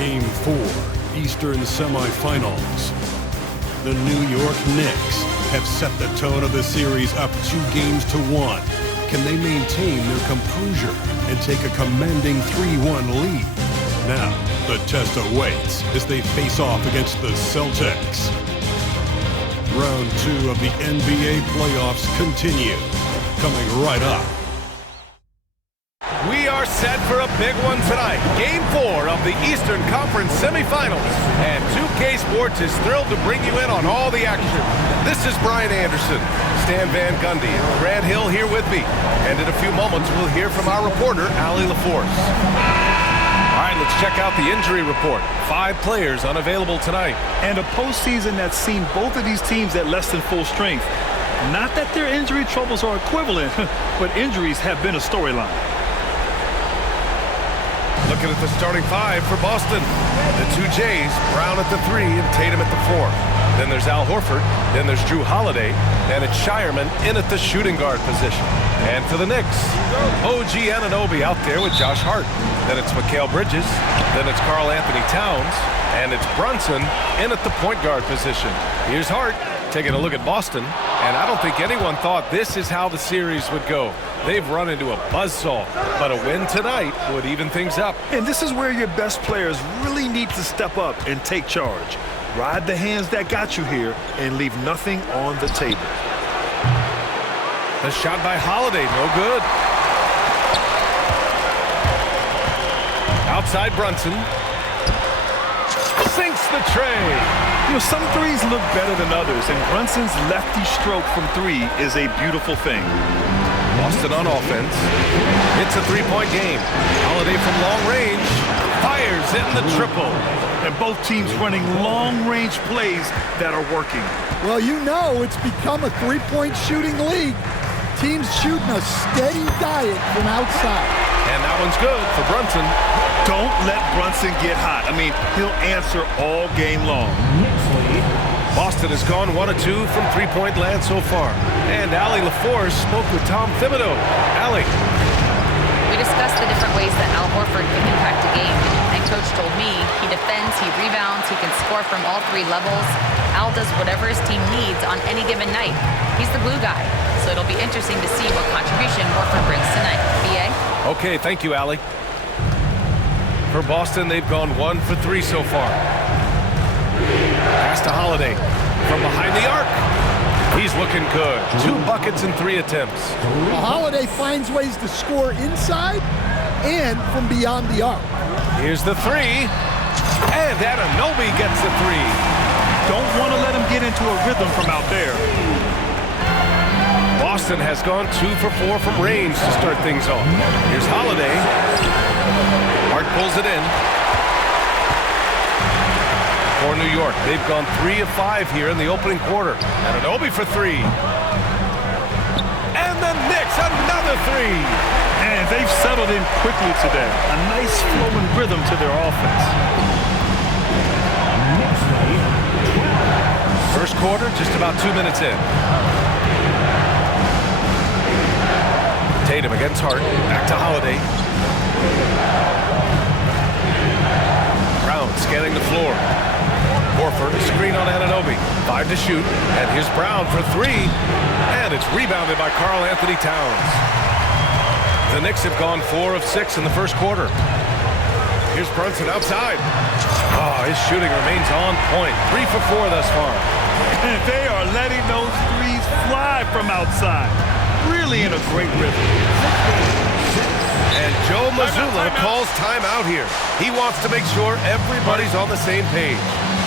Game 4, Eastern Semifinals. The New York Knicks have set the tone of the series up 2-1. Can they maintain their composure and take a commanding 3-1 lead? Now, the test awaits as they face off against the Celtics. Round 2 of the NBA playoffs continue. Coming right up. We are set for a big one tonight. Game 4 of the Eastern Conference Semifinals. And 2K Sports is thrilled to bring you in on all the action. This is Brian Anderson, Stan Van Gundy, and Grant Hill here with me. And in a few moments, we'll hear from our reporter, Allie LaForce. All right, let's check out the injury report. 5 players unavailable tonight. And a postseason that's seen both of these teams at less than full strength. Not that their injury troubles are equivalent, but injuries have been a storyline. Looking at the starting 5 for Boston. The 2 Jays, Brown at the 3 and Tatum at the 4. Then there's Al Horford. Then there's Drew Holiday. And it's Shireman in at the shooting guard position. And for the Knicks, OG Anunoby out there with Josh Hart. Then it's Mikal Bridges. Then it's Karl-Anthony Towns. And it's Brunson in at the point guard position. Here's Hart taking a look at Boston. And I don't think anyone thought this is how the series would go. They've run into a buzzsaw, but a win tonight would even things up. And this is where your best players really need to step up and take charge. Ride the hands that got you here and leave nothing on the table. The shot by Holiday, no good. Outside Brunson. Sinks the tray. You know, some threes look better than others, and Brunson's lefty stroke from 3 is a beautiful thing. Boston on offense. It's a 3-point game. Holiday from long range. Fires in the triple. And both teams running long-range plays that are working. Well, you know it's become a 3-point shooting league. Teams shooting a steady diet from outside. And that one's good for Brunson. Don't let Brunson get hot. I mean, he'll answer all game long. Boston has gone 1 of 2 from 3-point land so far. And Allie LaForce spoke with Tom Thibodeau. Allie. We discussed the different ways that Al Horford can impact a game. And Coach told me he defends, he rebounds, he can score from all 3 levels. Al does whatever his team needs on any given night. He's the glue guy. So it'll be interesting to see what contribution Horford brings tonight. BA? Okay, thank you, Allie. For Boston, they've gone 1 for 3 so far. Pass to Holiday from behind the arc. He's looking good. 2 buckets in 3 attempts. Well, Holiday finds ways to score inside and from beyond the arc. Here's the 3. And Anunoby gets the 3. Don't want to let him get into a rhythm from out there. Boston has gone 2 for 4 from range to start things off. Here's Holiday. Hart pulls it in. For New York, they've gone 3 of 5 here in the opening quarter. Anunoby for 3. And the Knicks, another 3. And they've settled in quickly today. A nice flowing rhythm to their offense. First quarter, just about 2 minutes in. Tatum against Hart. Back to Holiday. Brown scanning the floor. Horford, screen on Anunoby. 5 to shoot. And here's Brown for 3. And it's rebounded by Karl-Anthony Towns. The Knicks have gone 4 of 6 in the first quarter. Here's Brunson outside. Oh, his shooting remains on point. 3 for 4 thus far. And they are letting those threes fly from outside. Really in a great rhythm. And Joe Mazzulla calls timeout here. He wants to make sure everybody's on the same page.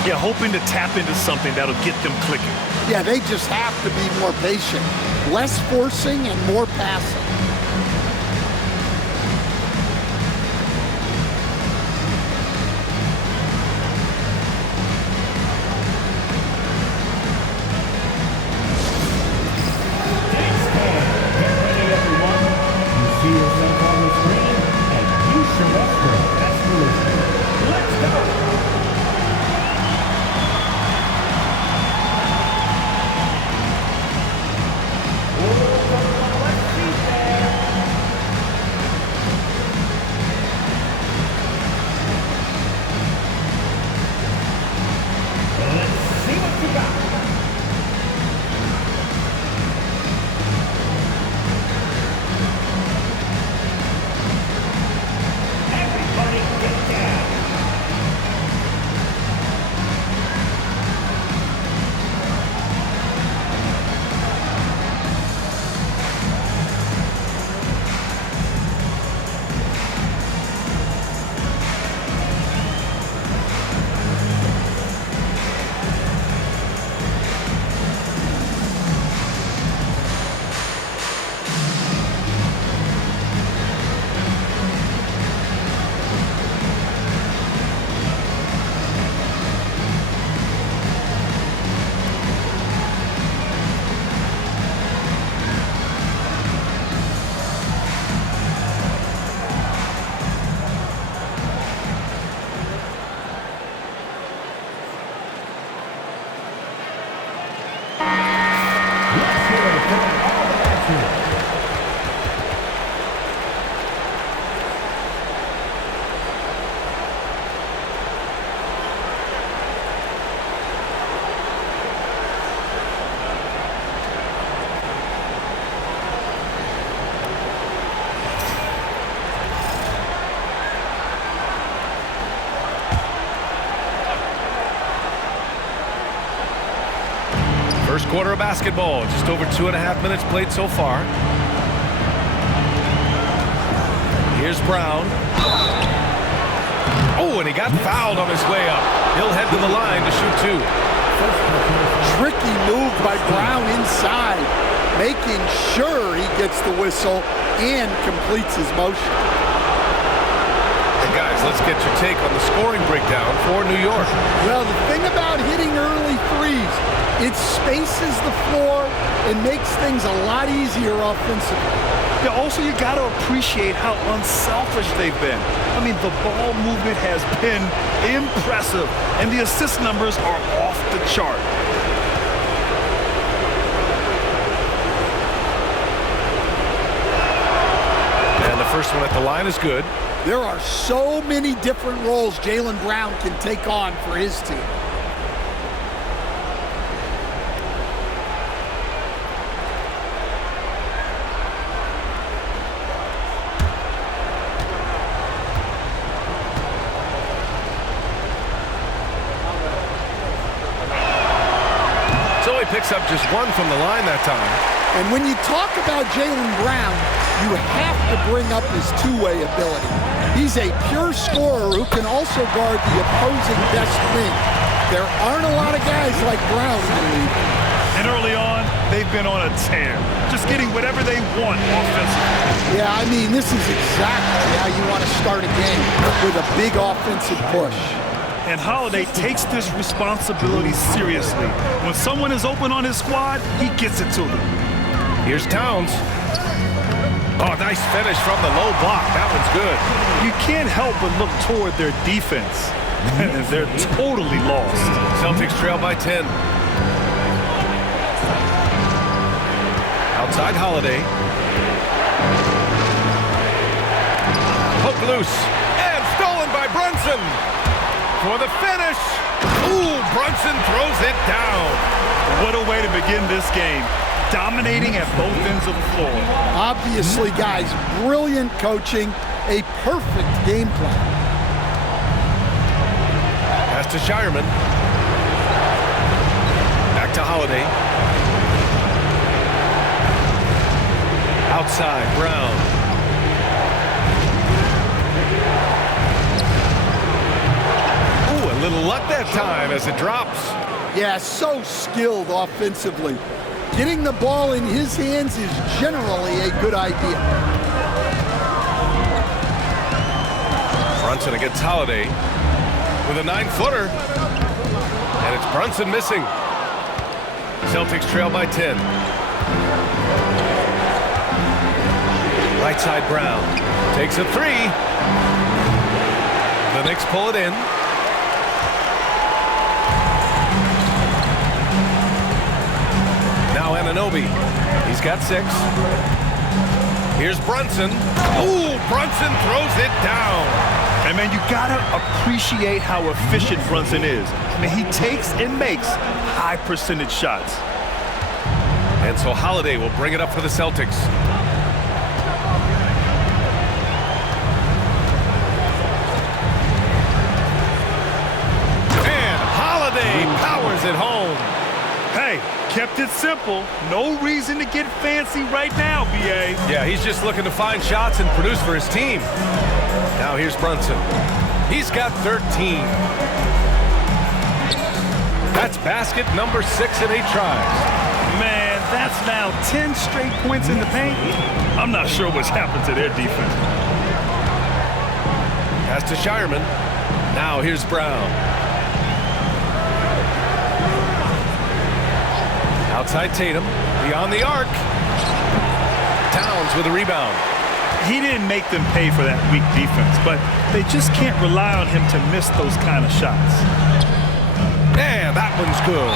Yeah, hoping to tap into something that'll get them clicking. Yeah, they just have to be more patient. Less forcing and more passing. quarter of basketball. Just over 2.5 minutes played so far. Here's Brown. Oh, and he got fouled on his way up. He'll head to the line to shoot 2. Tricky move by Brown inside, making sure he gets the whistle and completes his motion. And guys, let's get your take on the scoring breakdown for New York. Well, the thing about hitting early threes, it spaces the floor and makes things a lot easier offensively. Yeah, also, you got to appreciate how unselfish they've been. I mean, the ball movement has been impressive, and the assist numbers are off the chart. And the first one at the line is good. There are so many different roles Jaylen Brown can take on for his team. Picks up just 1 from the line that time. And when you talk about Jaylen Brown, you have to bring up his two-way ability. He's a pure scorer who can also guard the opposing best wing. There aren't a lot of guys like Brown in the league. And early on, they've been on a tear, just getting whatever they want offensively. Yeah, I mean, this is exactly how you want to start a game, with a big offensive push. And Holiday takes this responsibility seriously. When someone is open on his squad, he gets it to them. Here's Towns. Oh, nice finish from the low block. That one's good. You can't help but look toward their defense. They're totally lost. Celtics trail by 10. Outside Holiday. Hook loose. And stolen by Brunson. For the finish. Ooh, Brunson throws it down. What a way to begin this game. Dominating at both ends of the floor. Obviously, guys, brilliant coaching, a perfect game plan. Pass to Shireman. Back to Holiday. Outside, Brown. Little luck that time as it drops. Yeah, so skilled offensively. Getting the ball in his hands is generally a good idea. Brunson against Holiday with a 9-footer. And it's Brunson missing. Celtics trail by 10. Right side Brown. Takes a 3. The Knicks pull it in. Now Anunoby. He's got 6. Here's Brunson. Ooh, Brunson throws it down. And man, you gotta appreciate how efficient Brunson is. I mean, he takes and makes high percentage shots. And so Holiday will bring it up for the Celtics. And Holiday powers it home. Hey, kept it simple. No reason to get fancy right now, B.A. Yeah, he's just looking to find shots and produce for his team. Now here's Brunson. He's got 13. That's basket number 6 in 8 tries. Man, that's now 10 straight points in the paint. I'm not sure what's happened to their defense. Pass to Shireman. Now here's Brown. Outside Tatum, beyond the arc. Towns with a rebound. He didn't make them pay for that weak defense, but they just can't rely on him to miss those kind of shots. And that one's good.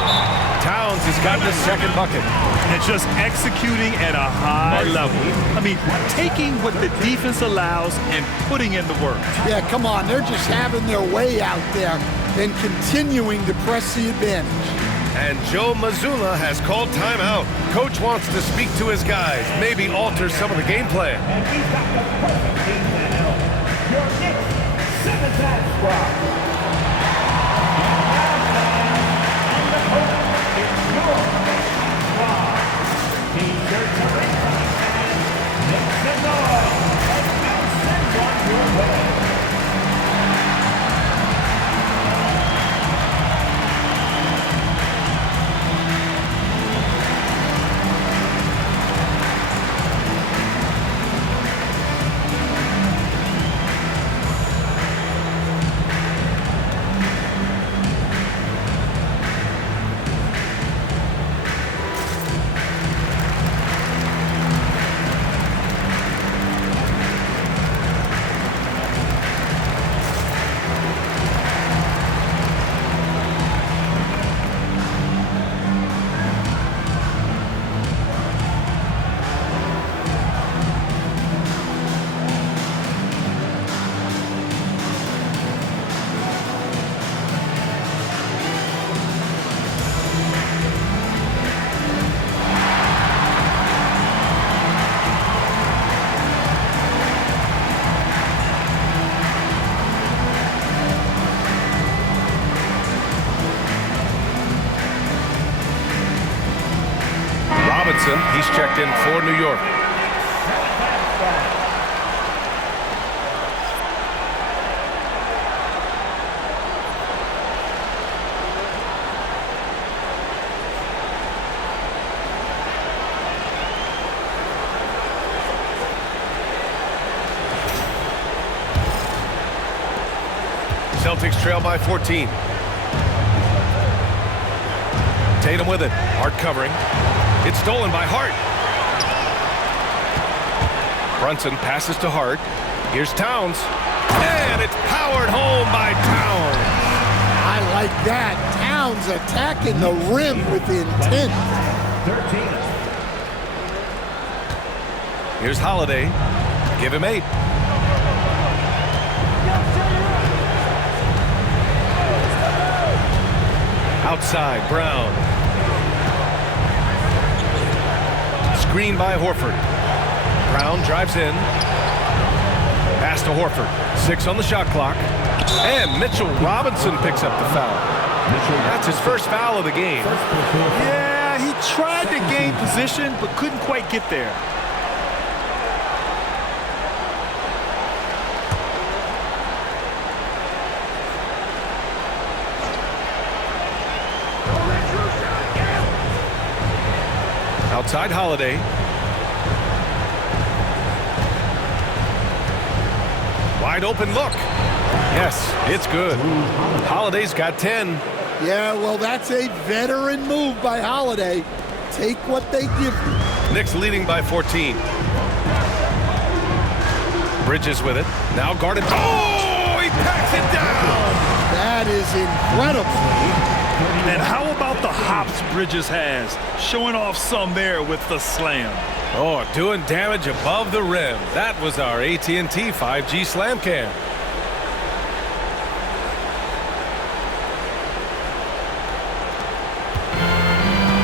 Towns has gotten his second bucket. And just executing at a high level. I mean, taking what the defense allows and putting in the work. Yeah, come on. They're just having their way out there and continuing to press the advantage. And Joe Mazzulla has called timeout. Coach wants to speak to his guys, maybe alter some of the game plan. And he's got the first game now. York Knicks, 7th squad. On the court, it's York. Brunson, he's checked in for New York. Celtics trail by 14. Tatum with it. Hart covering. It's stolen by Hart. Brunson passes to Hart. Here's Towns. And it's powered home by Towns. I like that. Towns attacking the rim with intent. 13. Here's Holiday. Give him 8. Outside, Brown. Screen by Horford. Brown drives in. Pass to Horford. 6 on the shot clock. And Mitchell Robinson picks up the foul. That's his first foul of the game. Yeah, he tried to gain position, but couldn't quite get there. Outside Holiday. Wide open look. Yes, it's good. Holiday's got 10. Yeah, well, that's a veteran move by Holiday. Take what they give you. Knicks leading by 14. Bridges with it. Now guarded. Oh, he packs it down. That is incredible. And how about the hops Bridges has? Showing off some there with the slam. Oh, doing damage above the rim. That was our AT&T 5G slam cam.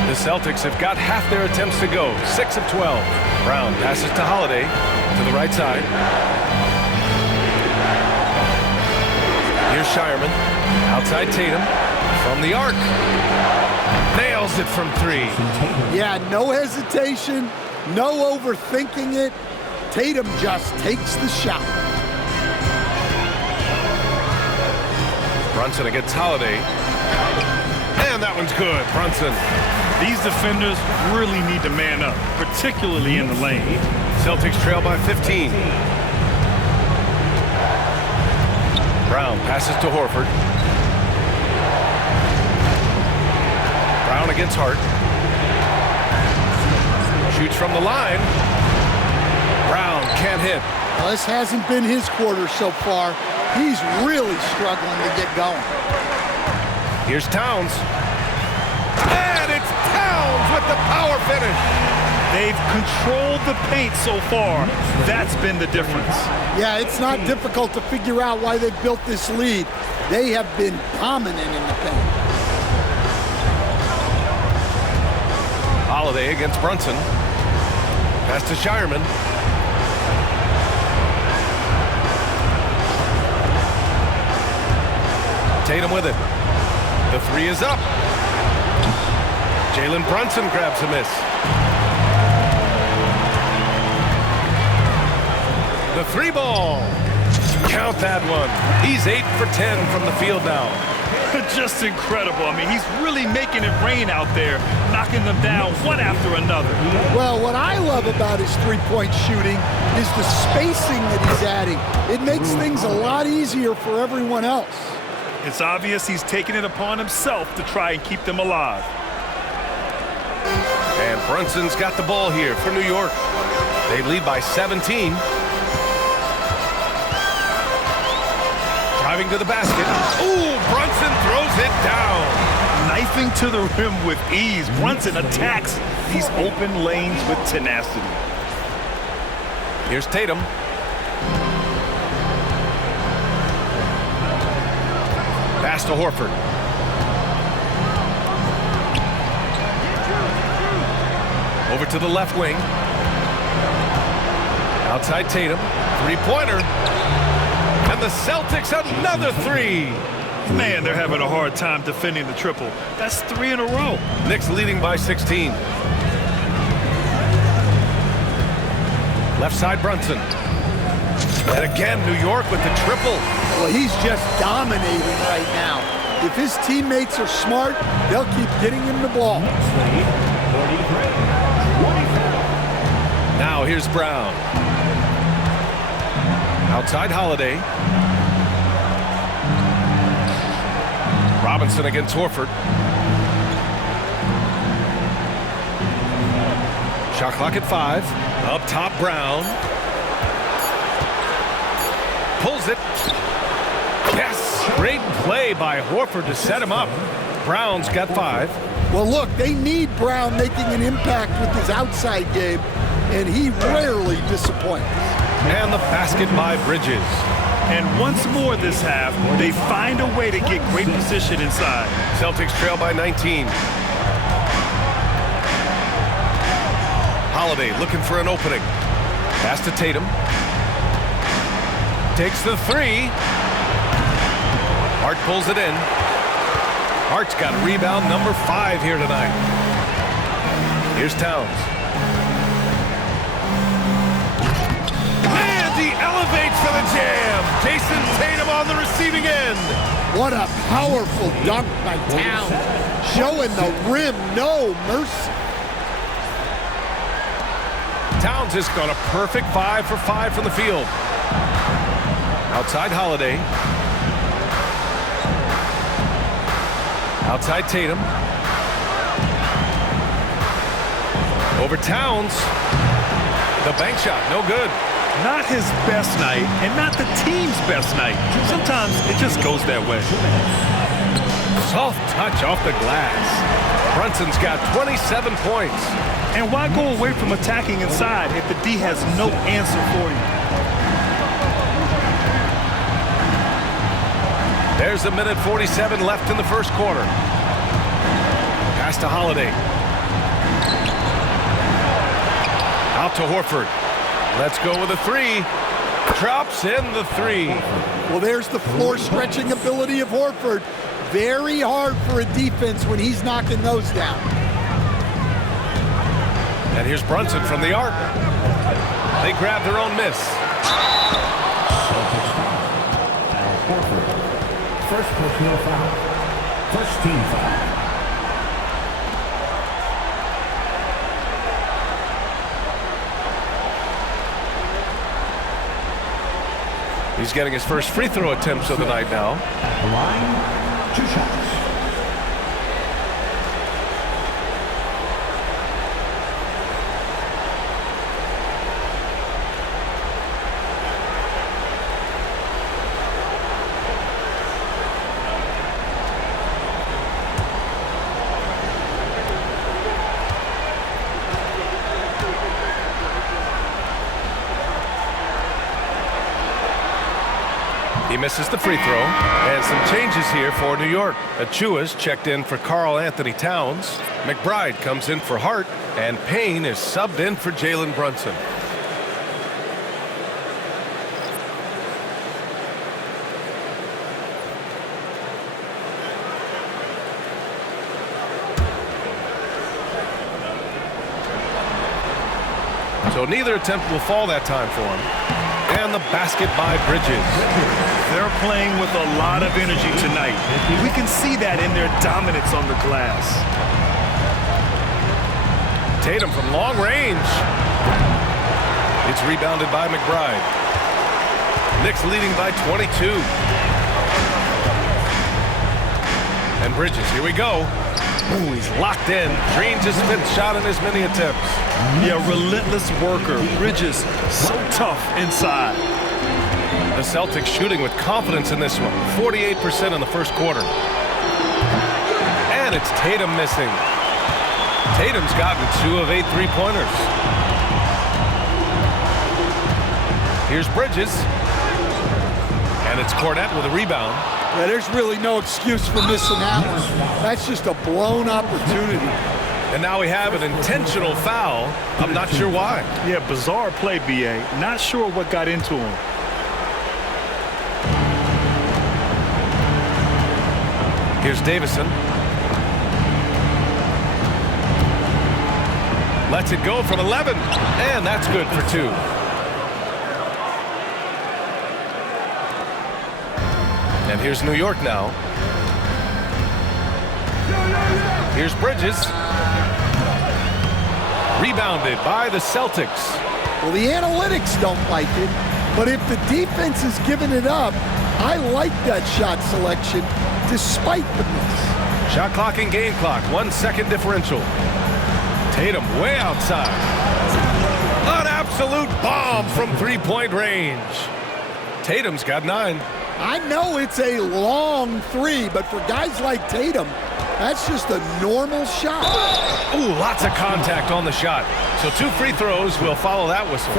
The Celtics have got half their attempts to go. 6 of 12. Brown passes to Holiday to the right side. Here's Shireman. Outside Tatum. From the arc. Nails it from 3. Yeah, no hesitation, no overthinking it. Tatum just takes the shot. Brunson against Holiday. And that one's good. Brunson. These defenders really need to man up, particularly in the lane. Celtics trail by 15. Brown passes to Horford. Brown against Hart. Shoots from the line. Brown can't hit. Well, this hasn't been his quarter so far. He's really struggling to get going. Here's Towns. And it's Towns with the power finish. They've controlled the paint so far. That's been the difference. Yeah, it's not difficult to figure out why they've built this lead. They have been dominant in the paint. Holiday against Brunson. Pass to Shireman. Tatum with it. The 3 is up. Jalen Brunson grabs a miss. The 3 ball. Count that one. He's 8 for 10 from the field now. Just incredible. I mean, he's really making it rain out there, knocking them down one after another. Well, what I love about his three-point shooting is the spacing that he's adding. It makes things a lot easier for everyone else. It's obvious he's taking it upon himself to try and keep them alive. And Brunson's got the ball here for New York. They lead by 17. Driving to the basket. Ooh, Brunson throws it down. Knifing to the rim with ease. Brunson attacks these open lanes with tenacity. Here's Tatum. Pass to Horford. Over to the left wing. Outside Tatum. Three-pointer. And the Celtics another 3. Man, they're having a hard time defending the triple. That's 3 in a row. Knicks leading by 16. Left side Brunson. And again, New York with the triple. Well, he's just dominating right now. If his teammates are smart, they'll keep getting him the ball. Now here's Brown. Outside Holiday. Robinson against Horford. Shot clock at 5. Up top, Brown. Pulls it. Yes! Great play by Horford to set him up. Brown's got 5. Well, look, they need Brown making an impact with his outside game, and he rarely disappoints. And the basket by Bridges. And once more this half, they find a way to get great position inside. Celtics trail by 19. Holiday looking for an opening. Pass to Tatum. Takes the 3. Hart pulls it in. Hart's got rebound number 5 here tonight. Here's Towns. And he elevates for the jam. Jason Tatum on the receiving end. What a powerful dunk by Towns. Showing the rim no mercy. Towns has got a perfect 5 for 5 from the field. Outside Holiday. Outside Tatum. Over Towns. The bank shot, no good. Not his best night, and not the team's best night. Sometimes it just goes that way. Soft touch off the glass. Brunson's got 27 points. And why go away from attacking inside if the D has no answer for you? There's 1:47 left in the first quarter. Pass to Holiday. Out to Horford. Let's go with a 3. Drops in the 3. Well, there's the floor stretching ability of Horford. Very hard for a defense when he's knocking those down. And here's Brunson from the arc. They grab their own miss. Horford. First personal foul. First team foul. He's getting his first free throw attempts of the night now. Line, 2 shots. He misses the free throw. And some changes here for New York. Achua's checked in for Karl-Anthony Towns. McBride comes in for Hart. And Payne is subbed in for Jalen Brunson. So neither attempt will fall that time for him. And the basket by Bridges. They're playing with a lot of energy tonight. We can see that in their dominance on the glass. Tatum from long range. It's rebounded by McBride. Knicks leading by 22. And Bridges, here we go. Ooh, he's locked in. Dreams his 5th shot in as many attempts. Yeah, relentless worker. Bridges, so tough inside. The Celtics shooting with confidence in this one. 48% in the first quarter. And it's Tatum missing. Tatum's gotten 2 of 8 3-pointers. Here's Bridges. And it's Cornette with a rebound. Yeah, there's really no excuse for missing that one. That's just a blown opportunity. And now we have an intentional foul. I'm not sure why. Yeah, bizarre play, B.A. Not sure what got into him. Here's Davison. Lets it go from 11. And that's good for 2. And here's New York now. Here's Bridges. Rebounded by the Celtics. Well, the analytics don't like it, but if the defense is giving it up, I like that shot selection despite the miss. Shot clock and game clock, 1 second differential. Tatum way outside. An absolute bomb from three-point range. Tatum's got 9. I know it's a long three, but for guys like Tatum, that's just a normal shot. Ooh, lots of contact on the shot. So 2 free throws will follow that whistle.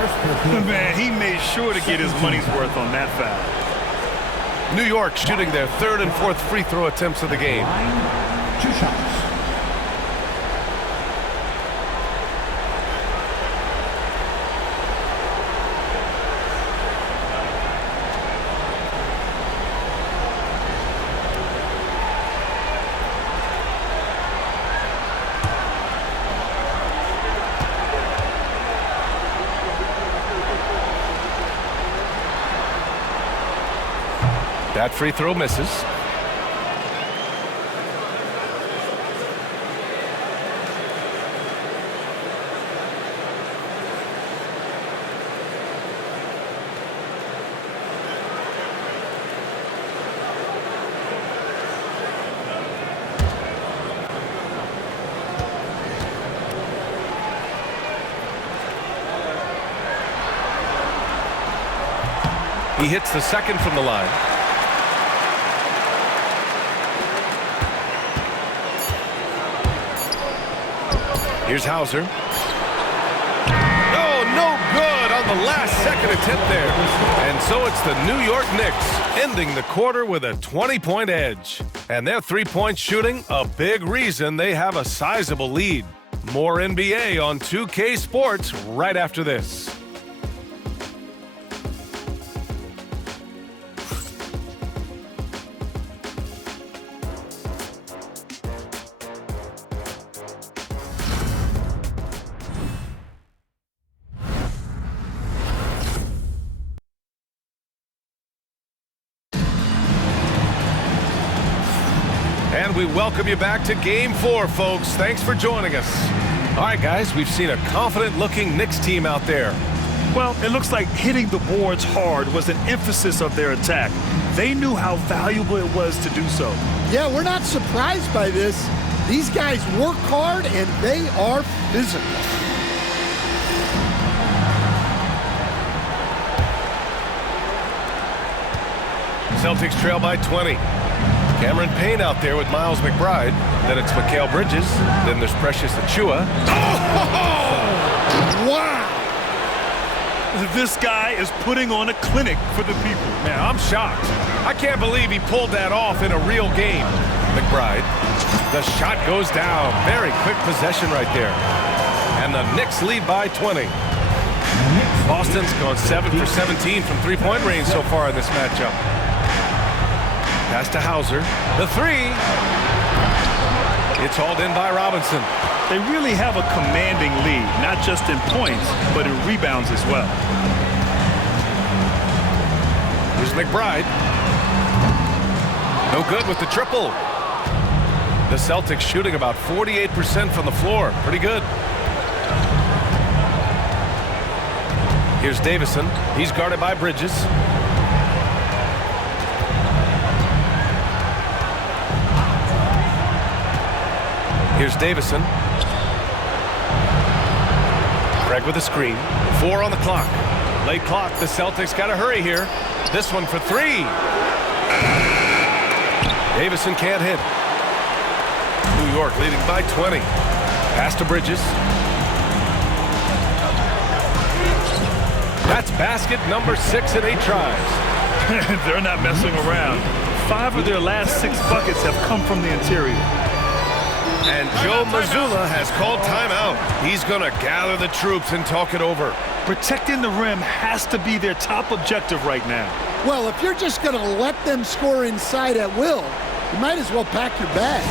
Man, he made sure to get his money's worth on that foul. New York shooting their 3rd and 4th free throw attempts of the game. 2 shots. That free throw misses. He hits the second from the line. Here's Hauser. Oh, no good on the last second attempt there. And so it's the New York Knicks ending the quarter with a 20-point edge. And their three-point shooting, a big reason they have a sizable lead. More NBA on 2K Sports right after this. And we welcome you back to Game 4, folks. Thanks for joining us. All right, guys, we've seen a confident-looking Knicks team out there. Well, it looks like hitting the boards hard was an emphasis of their attack. They knew how valuable it was to do so. Yeah, we're not surprised by this. These guys work hard, and they are physical. Celtics trail by 20. Cameron Payne out there with Miles McBride. Then it's Mikal Bridges. Then there's Precious Achiuwa. Oh! Wow! This guy is putting on a clinic for the people. Man, I'm shocked. I can't believe he pulled that off in a real game. McBride. The shot goes down. Very quick possession right there. And the Knicks lead by 20. Boston's gone 7 for 17 from three-point range so far in this matchup. Pass to Hauser. The three. It's hauled in by Robinson. They really have a commanding lead, not just in points, but in rebounds as well. Here's McBride. No good with the triple. The Celtics shooting about 48% from the floor. Pretty good. Here's Davison. He's guarded by Bridges. Here's Davison. Craig with a screen. 4 on the clock. Late clock. The Celtics got to hurry here. This one for 3. Davison can't hit. New York leading by 20. Pass to Bridges. That's basket number 6 in 8 tries. They're not messing around. 5 of their last 6 buckets have come from the interior. And Joe Mazzulla has called timeout. He's going to gather the troops and talk it over. Protecting the rim has to be their top objective right now. Well, if you're just going to let them score inside at will, you might as well pack your bags.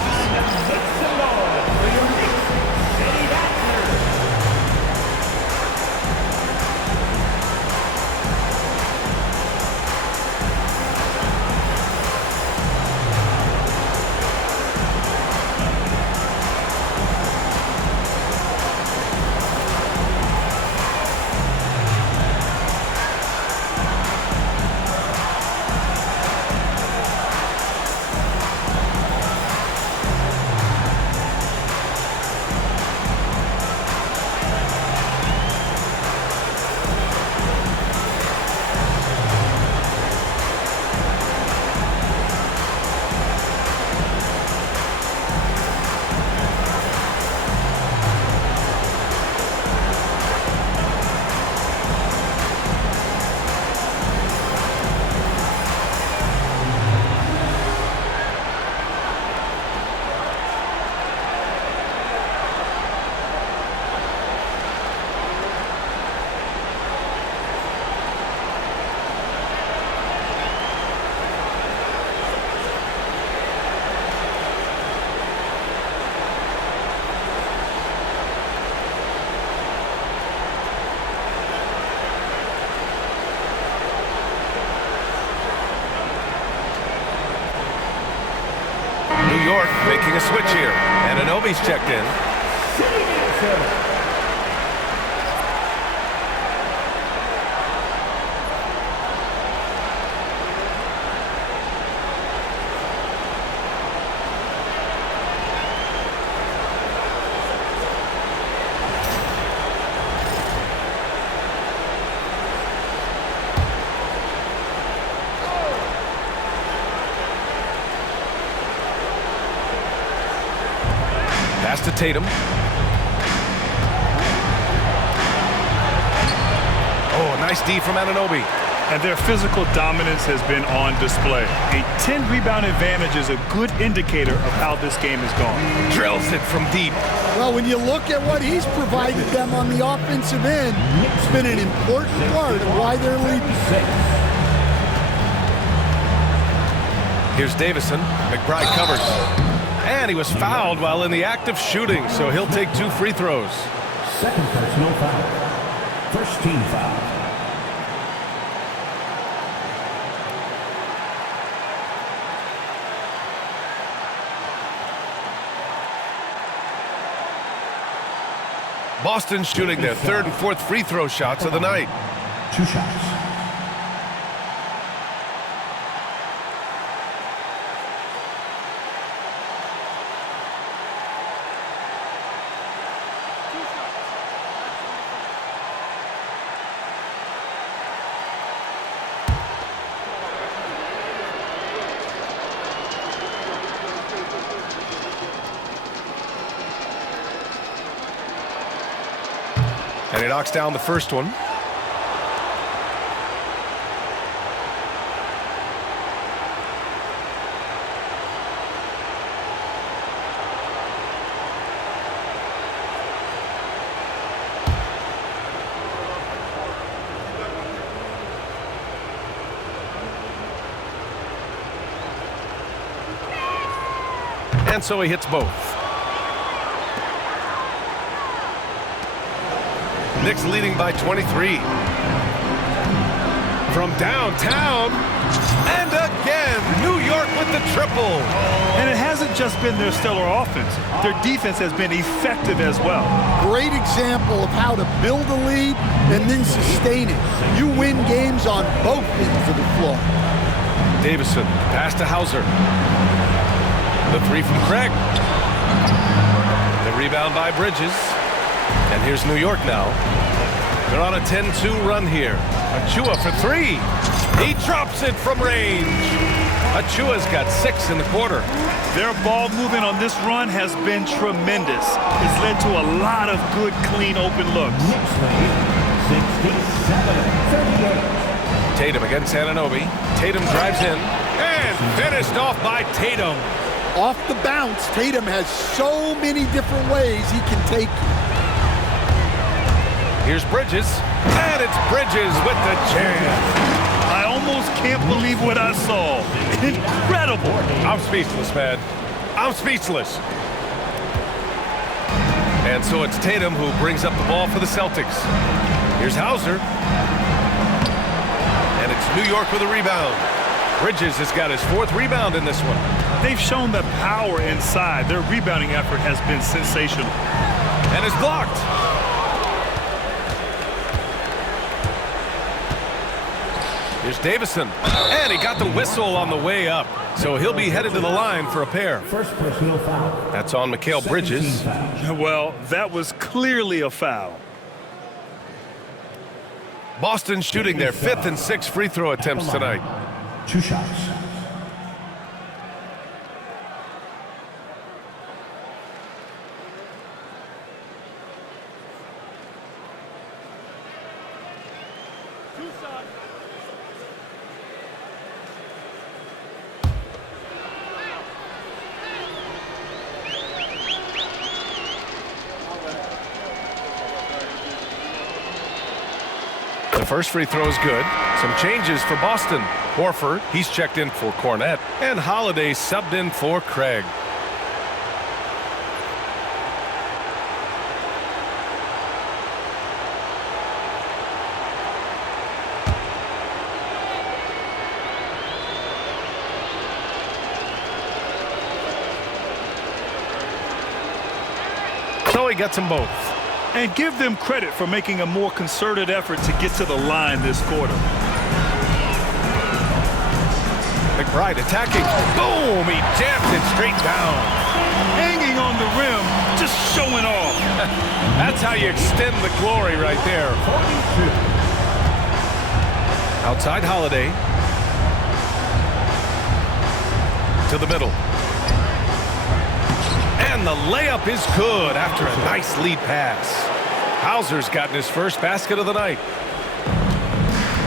York making a switch here. And Anunoby's checked in. Pass to Tatum. Oh, nice D from Anunoby. And their physical dominance has been on display. A 10-rebound advantage is a good indicator of how this game is going. Drills it from deep. Well, when you look at what he's provided them on the offensive end, it's been an important part of why they're leading. Here's Davison. McBride covers. And he was fouled while in the act of shooting, so he'll take 2 free throws. Second personal foul. First team foul. Boston shooting their 3rd and 4th free throw shots of the night. 2 shots. And he knocks down the first one. And so he hits both. Knicks leading by 23. From downtown, and again, New York with the triple. And it hasn't just been their stellar offense. Their defense has been effective as well. Great example of how to build a lead and then sustain it. You win games on both ends of the floor. Davison, pass to Hauser. The 3 from Craig. The rebound by Bridges. And here's New York now. They're on a 10-2 run here. Achua for 3. He drops it from range. Achua's got 6 in the quarter. Their ball movement on this run has been tremendous. It's led to a lot of good, clean, open looks. Knicks lead 67-38. Tatum against Anunoby. Tatum drives in and finished off by Tatum. Off the bounce, Tatum has so many different ways he can take. Here's Bridges, and it's Bridges with the jam. I almost can't believe what I saw. Incredible. I'm speechless, man. I'm speechless. And so it's Tatum who brings up the ball for the Celtics. Here's Hauser. And it's New York with a rebound. Bridges has got his 4th rebound in this one. They've shown the power inside. Their rebounding effort has been sensational. And it's blocked. Here's Davison. And he got the whistle on the way up. So he'll be headed to the line for a pair. First personal foul. That's on Mikal Bridges. Well, that was clearly a foul. Boston shooting their 5th and 6th free throw attempts tonight. 2 shots. The first free throw is good. Some changes for Boston. Horford, he's checked in for Cornette. And Holiday subbed in for Craig. he gets them both. And give them credit for making a more concerted effort to get to the line this quarter. McBride attacking. Boom! He jams it straight down. Hanging on the rim, just showing off. That's how you extend the glory right there. Outside Holiday. To the middle. And the layup is good after a nice lead pass. Hauser's gotten his first basket of the night.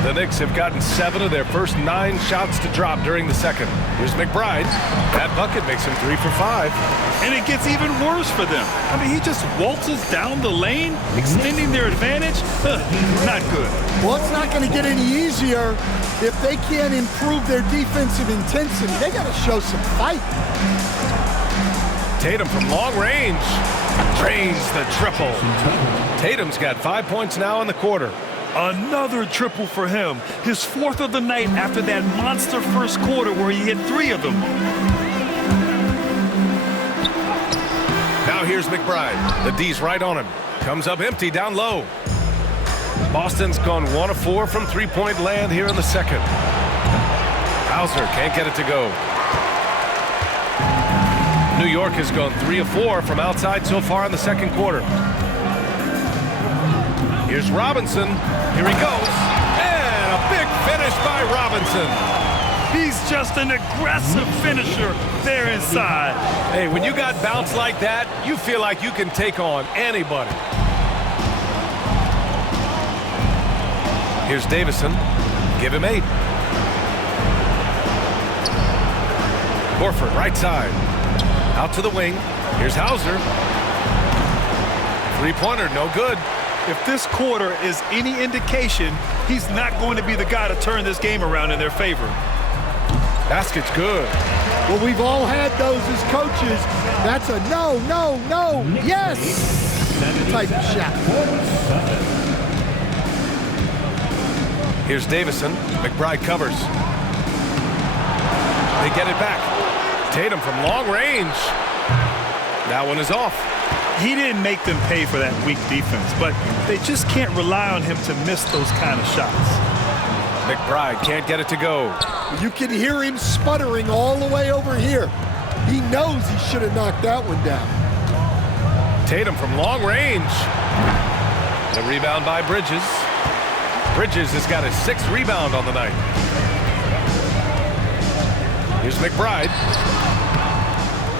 The Knicks have gotten 7 of their first 9 shots to drop during the second. Here's McBride. That bucket makes him 3 for 5. And it gets even worse for them. I mean, he just waltzes down the lane, extending their advantage. Not good. Well, it's not going to get any easier if they can't improve their defensive intensity. They got to show some fight. Tatum from long range drains the triple. Tatum's got 5 points now in the quarter. Another triple for him. His 4th of the night after that monster first quarter where he hit 3 of them. Now here's McBride. The D's right on him. Comes up empty down low. Boston's gone 1 of 4 from three-point land here in the second. Hauser can't get it to go. New York has gone 3 of 4 from outside so far in the second quarter. Here's Robinson. Here he goes. And a big finish by Robinson. He's just an aggressive finisher there inside. Hey, when you got bounce like that, you feel like you can take on anybody. Here's Davison. Give him 8. Horford, right side. Out to the wing. Here's Hauser. Three-pointer, no good. If this quarter is any indication, he's not going to be the guy to turn this game around in their favor. Basket's good. Well, we've all had those as coaches. That's a no, no, no, yes type of shot. Here's Davison. McBride covers. They get it back. Tatum from long range. That one is off. He didn't make them pay for that weak defense, but they just can't rely on him to miss those kind of shots. McBride can't get it to go. You can hear him sputtering all the way over here. He knows he should have knocked that one down. Tatum from long range. The rebound by Bridges. Bridges has got his 6th rebound on the night. Here's McBride.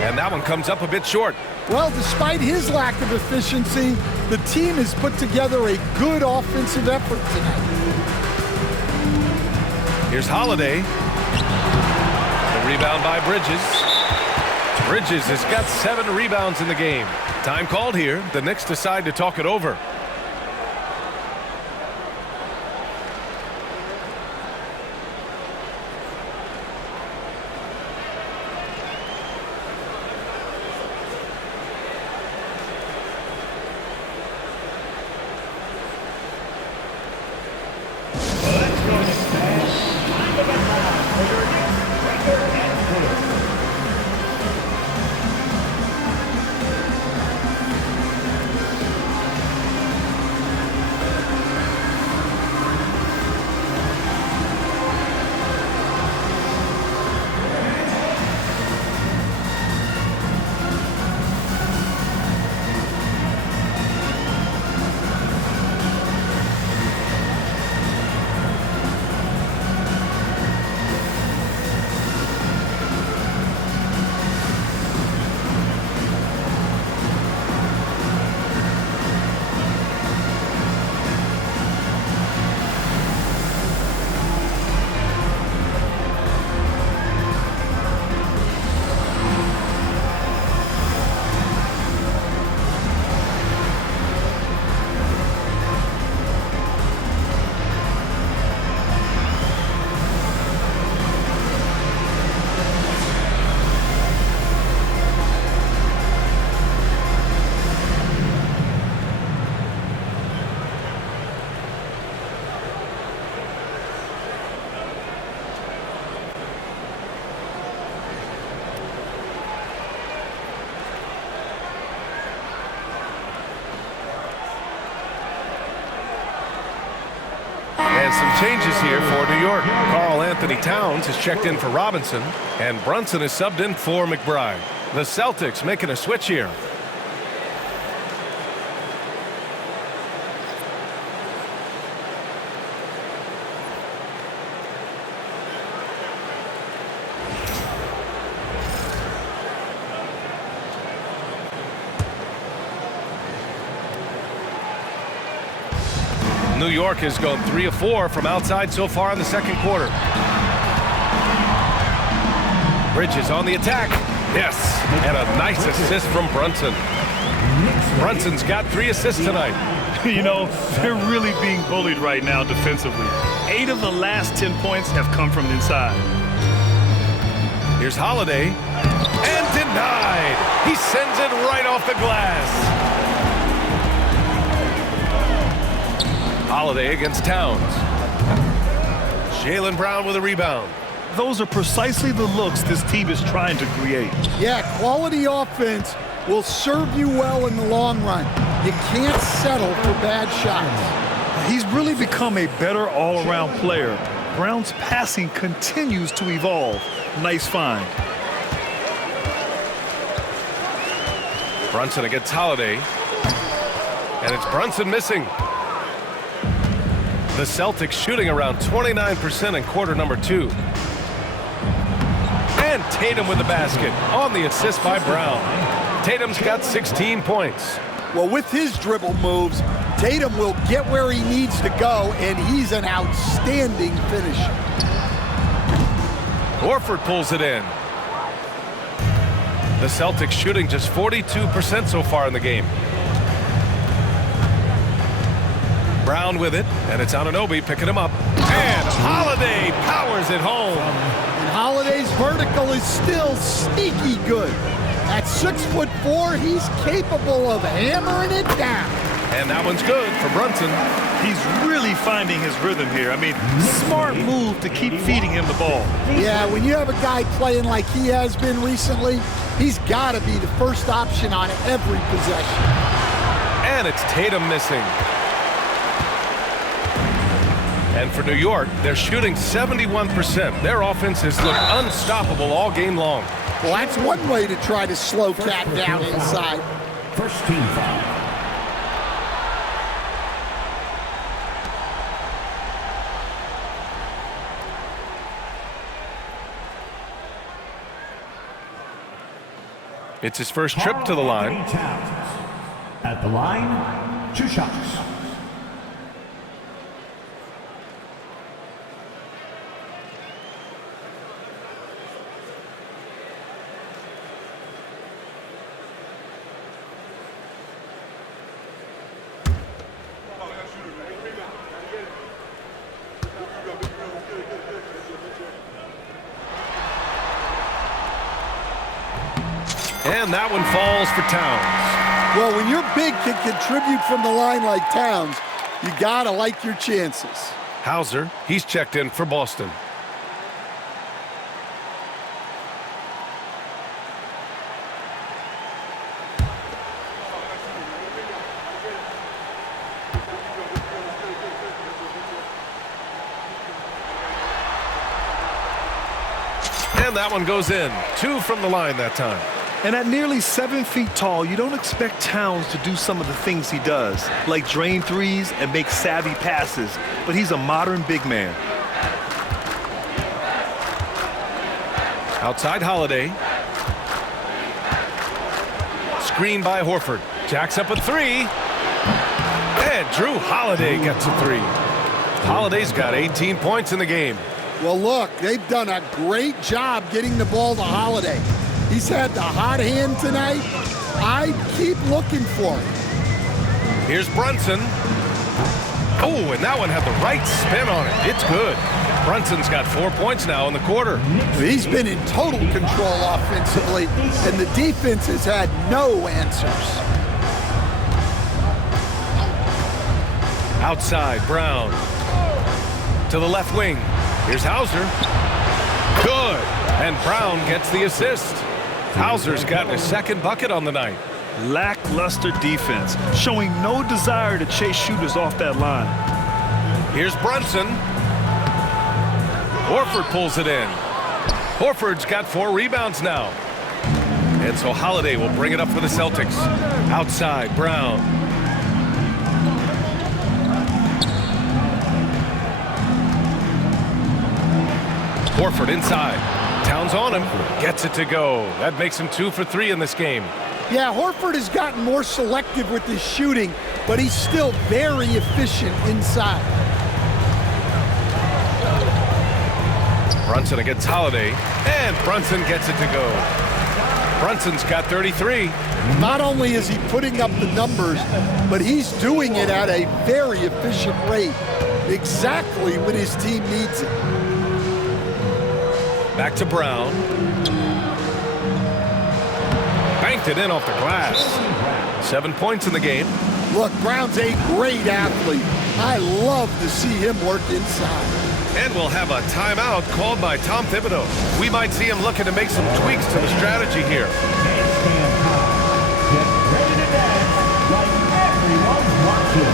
And that one comes up a bit short. Well, despite his lack of efficiency, the team has put together a good offensive effort tonight. Here's Holiday. The rebound by Bridges. Bridges has got 7 rebounds in the game. Time called here. The Knicks decide to talk it over. Changes here for New York. Karl-Anthony Towns is checked in for Robinson, and Brunson is subbed in for McBride. The Celtics making a switch here. New York has gone 3 of 4 from outside so far in the second quarter. Bridges on the attack. Yes, and a nice assist from Brunson. Brunson's got 3 assists tonight. You know, they're really being bullied right now defensively. 8 of the last 10 points have come from inside. Here's Holiday, and denied. He sends it right off the glass. Holiday against Towns. Jaylen Brown with a rebound. Those are precisely the looks this team is trying to create. Yeah, quality offense will serve you well in the long run. You can't settle for bad shots. He's really become a better all-around player. Brown's passing continues to evolve. Nice find. Brunson against Holiday. And it's Brunson missing. The Celtics shooting around 29% in quarter number 2. And Tatum with the basket on the assist by Brown. Tatum's got 16 points. Well, with his dribble moves, Tatum will get where he needs to go, and he's an outstanding finisher. Horford pulls it in. The Celtics shooting just 42% so far in the game. Brown with it, and it's Anunoby picking him up. And Holiday powers it home. And Holiday's vertical is still sneaky good. At 6'4", he's capable of hammering it down. And that one's good for Brunson. He's really finding his rhythm here. I mean, smart move to keep feeding him the ball. Yeah, when you have a guy playing like he has been recently, he's got to be the first option on every possession. And it's Tatum missing. And for New York, they're shooting 71%. Their offense has looked unstoppable all game long. Well, that's one way to try to slow Cat down inside. First team foul. It's his first trip to the line. Towns. At the line, 2 shots. And that one falls for Towns. Well, when your big can contribute from the line like Towns, you gotta like your chances. Hauser, he's checked in for Boston. And that one goes in. 2 from the line that time. And at nearly 7 feet tall, you don't expect Towns to do some of the things he does, like drain threes and make savvy passes, but he's a modern big man. Outside Holiday. Screen by Horford. Jacks up a 3. And Drew Holiday gets a 3. Holiday's got 18 points in the game. Well, look, they've done a great job getting the ball to Holiday. He's had the hot hand tonight. I keep looking for him. Here's Brunson. Oh, and that one had the right spin on it. It's good. Brunson's got 4 points now in the quarter. He's been in total control offensively, and the defense has had no answers. Outside, Brown. To the left wing. Here's Hauser. Good. And Brown gets the assist. Hauser's gotten his second bucket on the night. Lackluster defense, showing no desire to chase shooters off that line. Here's Brunson. Horford pulls it in. Horford's got 4 rebounds now. And so Holiday will bring it up for the Celtics. Outside, Brown. Horford inside. Towns on him. Gets it to go. That makes him 2 for 3 in this game. Yeah, Horford has gotten more selective with his shooting, but he's still very efficient inside. Brunson against Holiday, and Brunson gets it to go. Brunson's got 33. Not only is he putting up the numbers, but he's doing it at a very efficient rate, exactly when his team needs it. Back to Brown. Banked it in off the glass. 7 points in the game. Look, Brown's a great athlete. I love to see him work inside. And we'll have a timeout called by Tom Thibodeau. We might see him looking to make some tweaks to the strategy here. Get ready to dance like everyone's watching.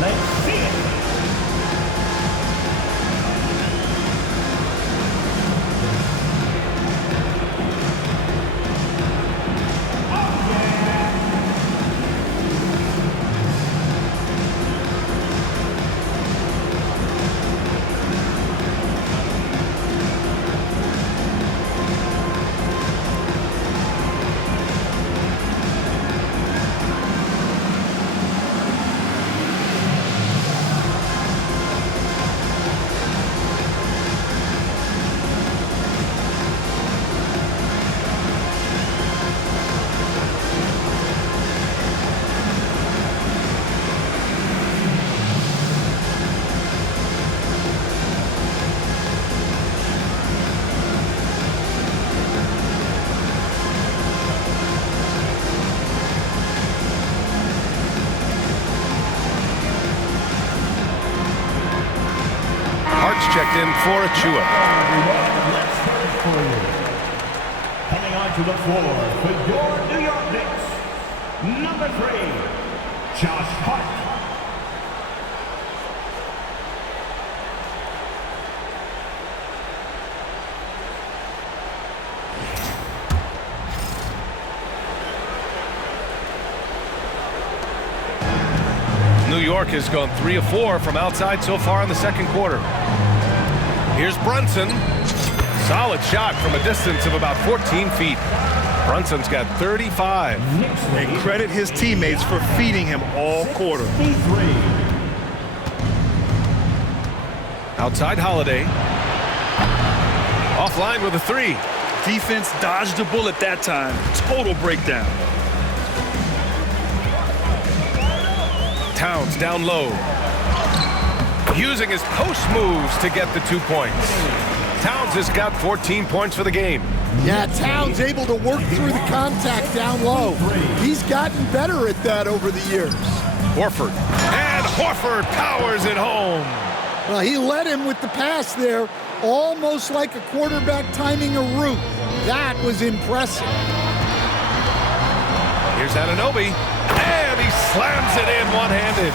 Let's see it. Checked in for Achua. Let's hear it for you. Coming onto the floor for your New York Knicks, number 3, Josh Hart. New York has gone 3 of 4 from outside so far in the second quarter. Here's Brunson. Solid shot from a distance of about 14 feet. Brunson's got 35. And credit his teammates for feeding him all quarter. Outside Holiday. Offline with a 3. Defense dodged the bullet that time. Total breakdown. Towns down low. Using his post moves to get the 2 points. Towns has got 14 points for the game. Yeah, Towns able to work through the contact down low. He's gotten better at that over the years. Horford. And Horford powers it home. Well, he led him with the pass there, almost like a quarterback timing a route. That was impressive. Here's Anunoby. And he slams it in one-handed.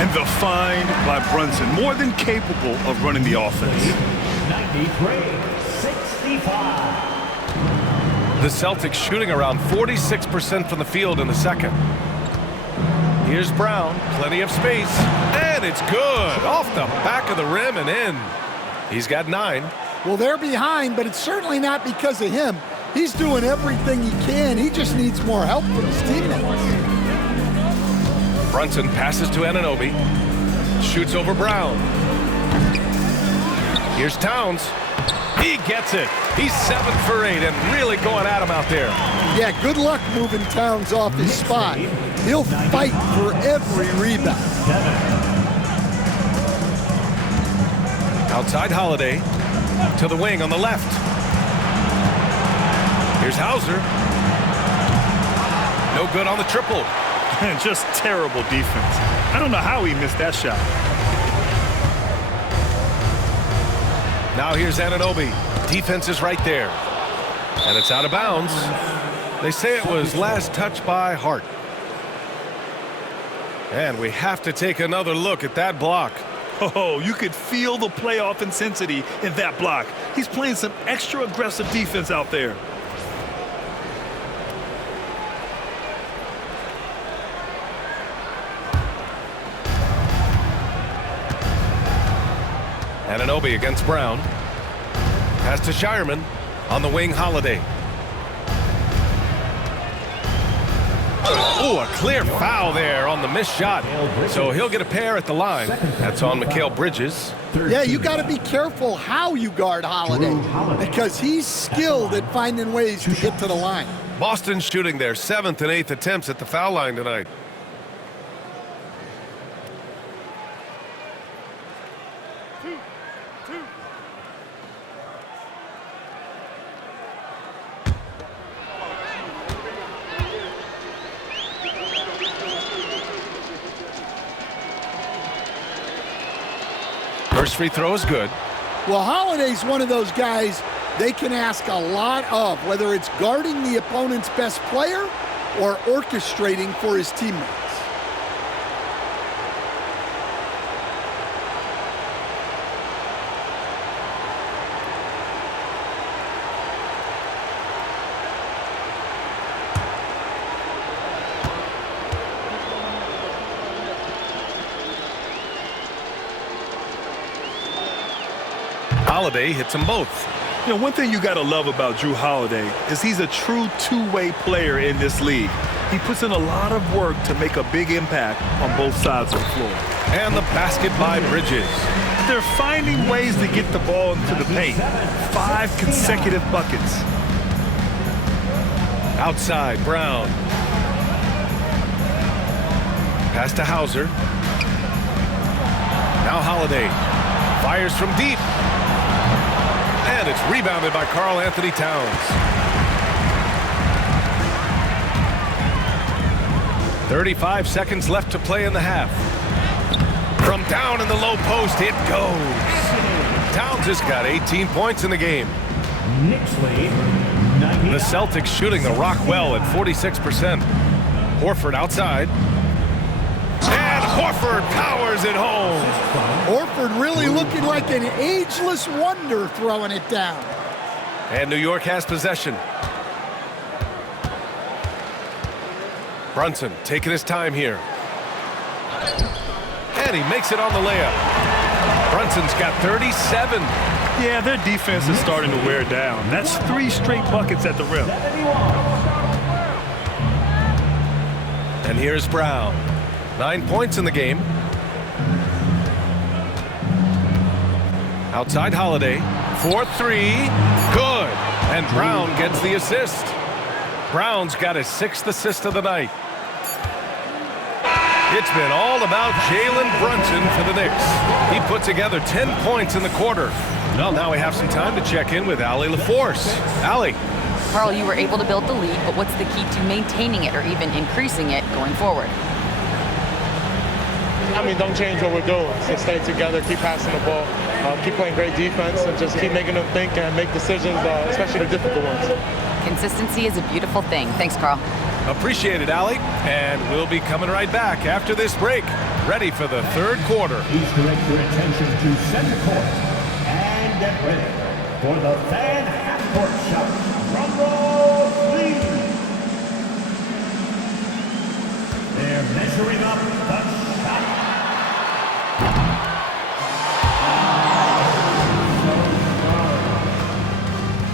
And the find by Brunson, more than capable of running the offense. 93-65. The Celtics shooting around 46% from the field in the second. Here's Brown, plenty of space, and it's good. Off the back of the rim and in. He's got 9. Well, they're behind, but it's certainly not because of him. He's doing everything he can. He just needs more help from his teammates. Brunson passes to Anunoby. Shoots over Brown. Here's Towns. He gets it. He's 7 for 8 and really going at him out there. Yeah, good luck moving Towns off his spot. He'll fight for every rebound. Outside Holiday. To the wing on the left. Here's Hauser. No good on the triple. Just terrible defense. I don't know how he missed that shot. Now here's Anunoby. Defense is right there. And it's out of bounds. They say it was last touched by Hart. And we have to take another look at that block. Oh, you could feel the playoff intensity in that block. He's playing some extra aggressive defense out there. Anunoby against Brown. Pass to Shireman. On the wing, Holiday. Oh, a clear foul there on the missed shot. So he'll get a pair at the line. That's on Mikal Bridges. Yeah, you got to be careful how you guard Holiday because he's skilled at finding ways to get to the line. Boston shooting their 7th and 8th attempts at the foul line tonight. First free throw is good. Well, Holiday's one of those guys they can ask a lot of, whether it's guarding the opponent's best player or orchestrating for his teammates. Holiday hits them both. You know, one thing you got to love about Jrue Holiday is he's a true two-way player in this league. He puts in a lot of work to make a big impact on both sides of the floor. And the basket by Bridges. They're finding ways to get the ball into the paint. 5 consecutive buckets. Outside, Brown. Pass to Hauser. Now Holiday. Fires from deep. And it's rebounded by Karl-Anthony Towns. 35 seconds left to play in the half. From down in the low post, it goes. Towns has got 18 points in the game. The Celtics shooting the rock well at 46%. Horford outside. And Horford powers it home. Horford really looking like an ageless wonder throwing it down. And New York has possession. Brunson taking his time here. And he makes it on the layup. Brunson's got 37. Yeah, their defense is starting to wear down. That's 3 straight buckets at the rim. And here's Brown. 9 points in the game. Outside Holiday. 4-3. Good. And Brown gets the assist. Brown's got his 6th assist of the night. It's been all about Jalen Brunson for the Knicks. He put together 10 points in the quarter. Well, now we have some time to check in with Allie LaForce. Allie. Karl, you were able to build the lead, but what's the key to maintaining it or even increasing it going forward? I mean, don't change what we're doing. So stay together, keep passing the ball, keep playing great defense, and just keep making them think and make decisions, especially the difficult ones. Consistency is a beautiful thing. Thanks, Karl. Appreciate it, Allie. And we'll be coming right back after this break. Ready for the third quarter. Please direct your attention to center court and get ready for the fan half-court shot. Drum roll, please. They're measuring up the shot.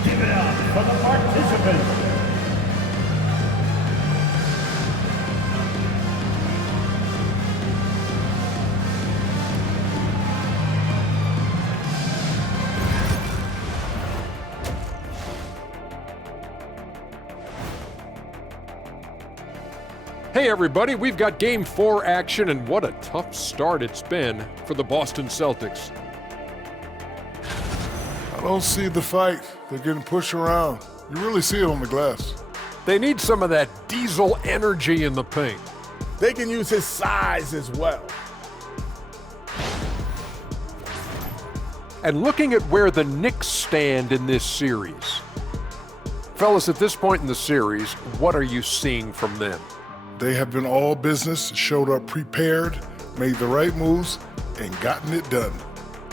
Give it up for the participants. Hey everybody, we've got Game 4 action, and what a tough start it's been for the Boston Celtics. I don't see the fight. They're getting pushed around. You really see it on the glass. They need some of that diesel energy in the paint. They can use his size as well. and looking at where the Knicks stand in this series. Fellas, at this point in the series, what are you seeing from them? They have been all business, showed up prepared, made the right moves, and gotten it done.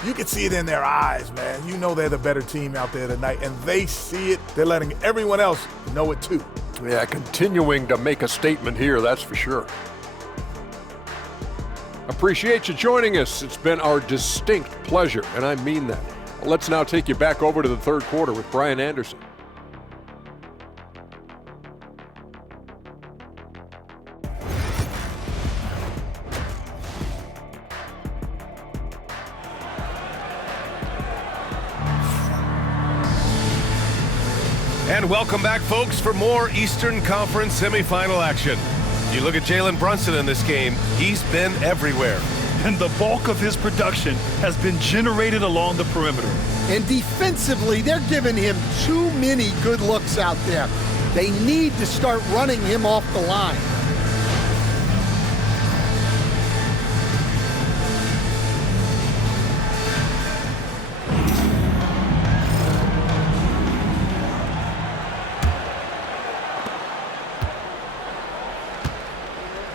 You can see it in their eyes, man. You know they're the better team out there tonight, and they see it. They're letting everyone else know it too. Yeah, continuing to make a statement here, that's for sure. Appreciate you joining us. It's been our distinct pleasure, and I mean that. Let's now take you back over to the third quarter with Brian Anderson. And welcome back, folks, for more Eastern Conference Semifinal action. You look at Jalen Brunson in this game, he's been everywhere. And the bulk of his production has been generated along the perimeter. And defensively, they're giving him too many good looks out there. They need to start running him off the line.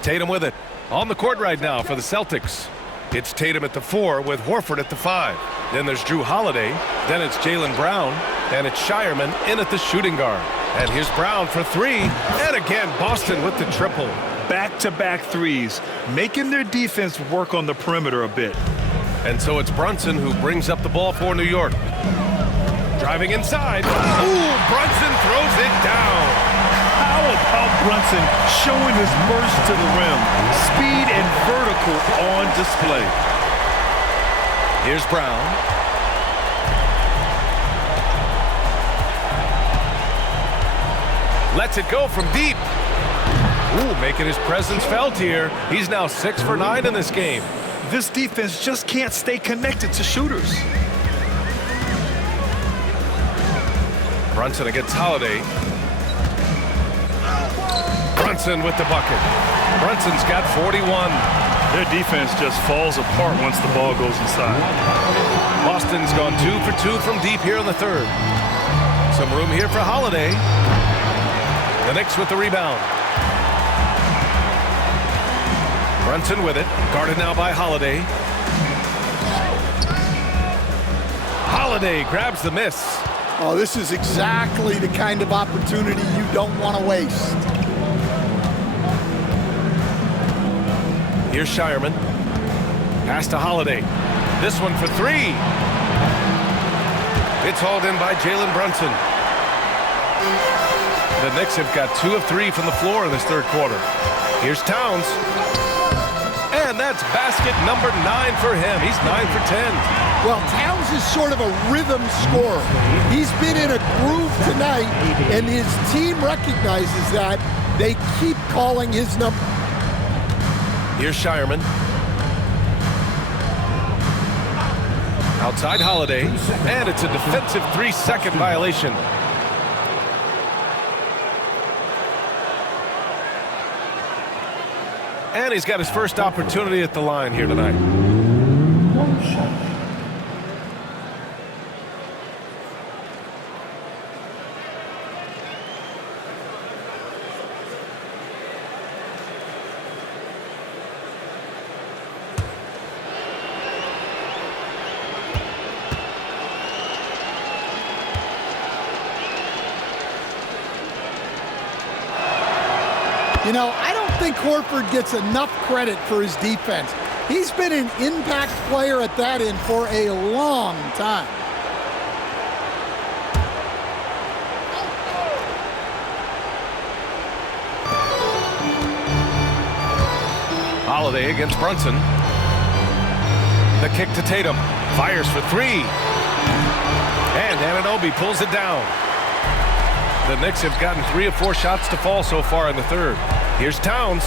Tatum with it. On the court right now for the Celtics. It's Tatum at the 4 with Horford at the 5. Then there's Drew Holiday. Then it's Jaylen Brown. And it's Shireman in at the shooting guard. And here's Brown for 3. And again, Boston with the triple. Back-to-back threes, making their defense work on the perimeter a bit. And so it's Brunson who brings up the ball for New York. Driving inside. Ooh, Brunson throws it down. How about Brunson showing his burst to the rim? Speed and vertical on display. Here's Brown. Lets it go from deep. Ooh, making his presence felt here. He's now 6 for 9 in this game. This defense just can't stay connected to shooters. Brunson against Holiday. Brunson with the bucket. Brunson's got 41. Their defense just falls apart once the ball goes inside. Boston's gone 2 for 2 from deep here in the third. Some room here for Holiday. The Knicks with the rebound. Brunson with it. Guarded now by Holiday. Holiday grabs the miss. Oh, this is exactly the kind of opportunity you don't want to waste. Here's Shireman. Pass to Holiday. This one for 3. It's hauled in by Jalen Brunson. The Knicks have got 2 of 3 from the floor in this third quarter. Here's Towns. And that's basket number 9 for him. He's 9 for 10. Well, Towns is sort of a rhythm scorer. He's been in a groove tonight, and his team recognizes that. They keep calling his number. Here's Shireman. Outside Holiday. And it's a defensive 3-second violation. And he's got his first opportunity at the line here tonight. You know, I don't think Horford gets enough credit for his defense. He's been an impact player at that end for a long time. Holiday against Brunson. The kick to Tatum. Fires for 3. And Anunoby pulls it down. The Knicks have gotten 3 of 4 shots to fall so far in the third. Here's Towns.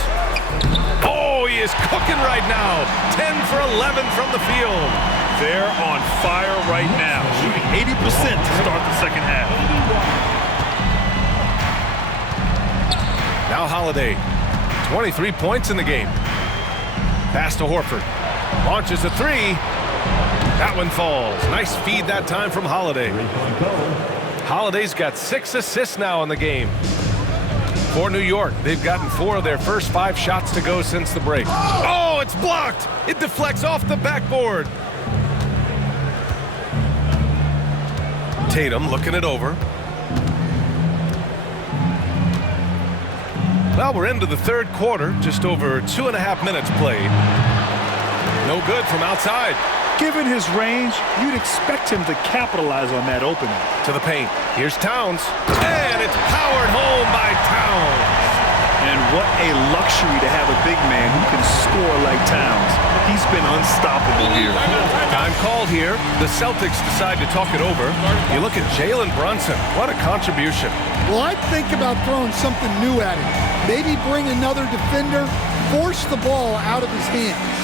Oh, he is cooking right now. 10 for 11 from the field. They're on fire right now, shooting 80% to start the second half. Now Holiday. 23 points in the game. Pass to Horford. Launches a 3. That one falls. Nice feed that time from Holiday. Holiday's got 6 assists now in the game. For New York, they've gotten 4 of their first 5 shots to go since the break. Oh, it's blocked. It deflects off the backboard. Tatum looking it over. Well, we're into the third quarter, just over 2.5 minutes played. No good from outside. Given his range, you'd expect him to capitalize on that opening. To the paint. Here's Towns. And it's powered home by Towns. And what a luxury to have a big man who can score like Towns. He's been unstoppable here. Time called here. The Celtics decide to talk it over. You look at Jalen Brunson. What a contribution. Well, I'd think about throwing something new at him. Maybe bring another defender, force the ball out of his hands.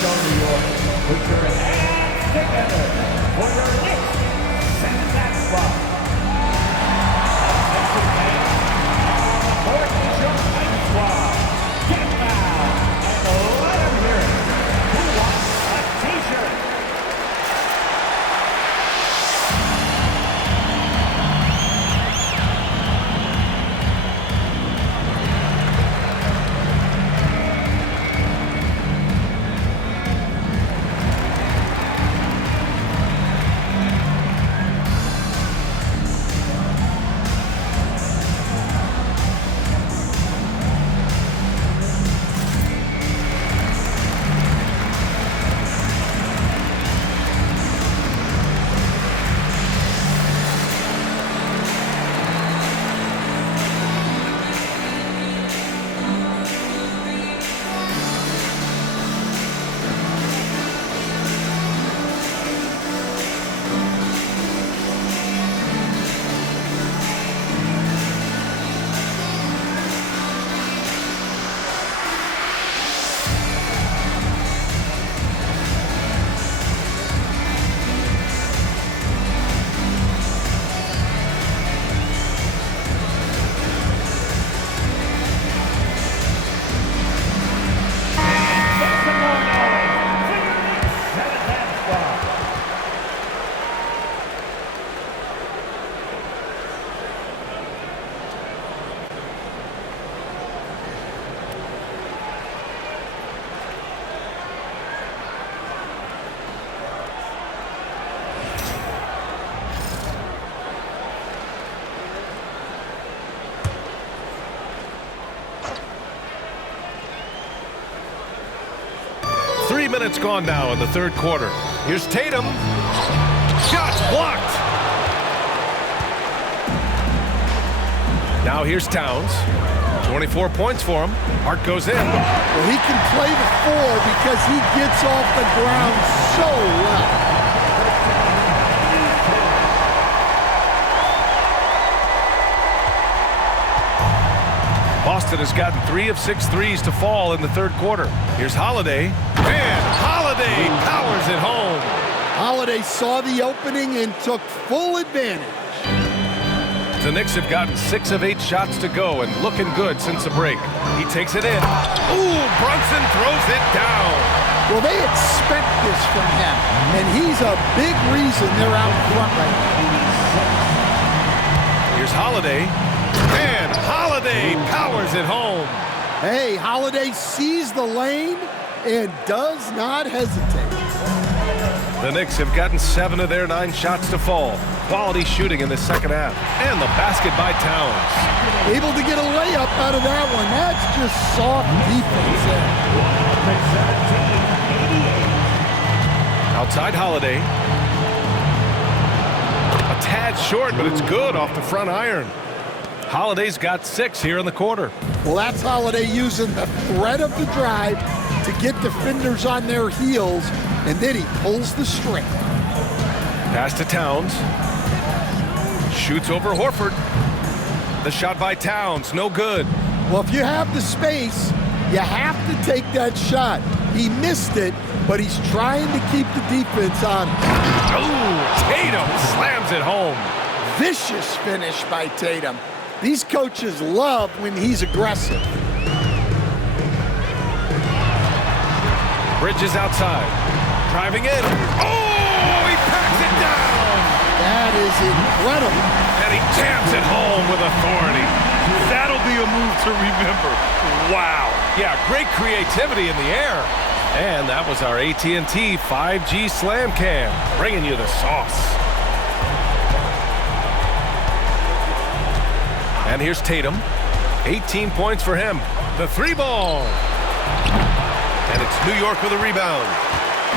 New York, put your hands together for your Knicks. Send that spot. Fourth is your Knicks squad. Get loud and let them hear it. Who wants a t-shirt? Minutes gone now in the third quarter. Here's Tatum. Shots blocked. Now here's Towns. 24 points for him. Hart goes in. Well, he can play the 4 because he gets off the ground so well. Boston has gotten 3 of 6 threes to fall in the third quarter. Here's Holiday. And Holiday powers it home. Holiday saw the opening and took full advantage. The Knicks have gotten 6 of 8 shots to go and looking good since the break. He takes it in. Ooh, Brunson throws it down. Well, they expect this from him, and he's a big reason they're out front right now. Here's Holiday. And Holiday powers it home. Hey, Holiday sees the lane and does not hesitate. The Knicks have gotten 7 of their 9 shots to fall. Quality shooting in the second half. And the basket by Towns. Able to get a layup out of that one. That's just soft defense there. Outside Holiday. A tad short, but it's good off the front iron. Holiday's got 6 here in the quarter. Well, that's Holiday using the threat of the drive to get defenders on their heels, and then he pulls the string. Pass to Towns. Shoots over Horford. The shot by Towns, no good. Well, if you have the space, you have to take that shot. He missed it, but he's trying to keep the defense on. Ooh, Tatum slams it home. Vicious finish by Tatum. These coaches love when he's aggressive. Bridges outside. Driving in. Oh, he packs it down. That is incredible. And he jams it home with authority. That'll be a move to remember. Wow. Yeah, great creativity in the air. And that was our AT&T 5G Slam Cam, bringing you the sauce. And here's Tatum. 18 points for him. The three ball. And it's New York with a rebound.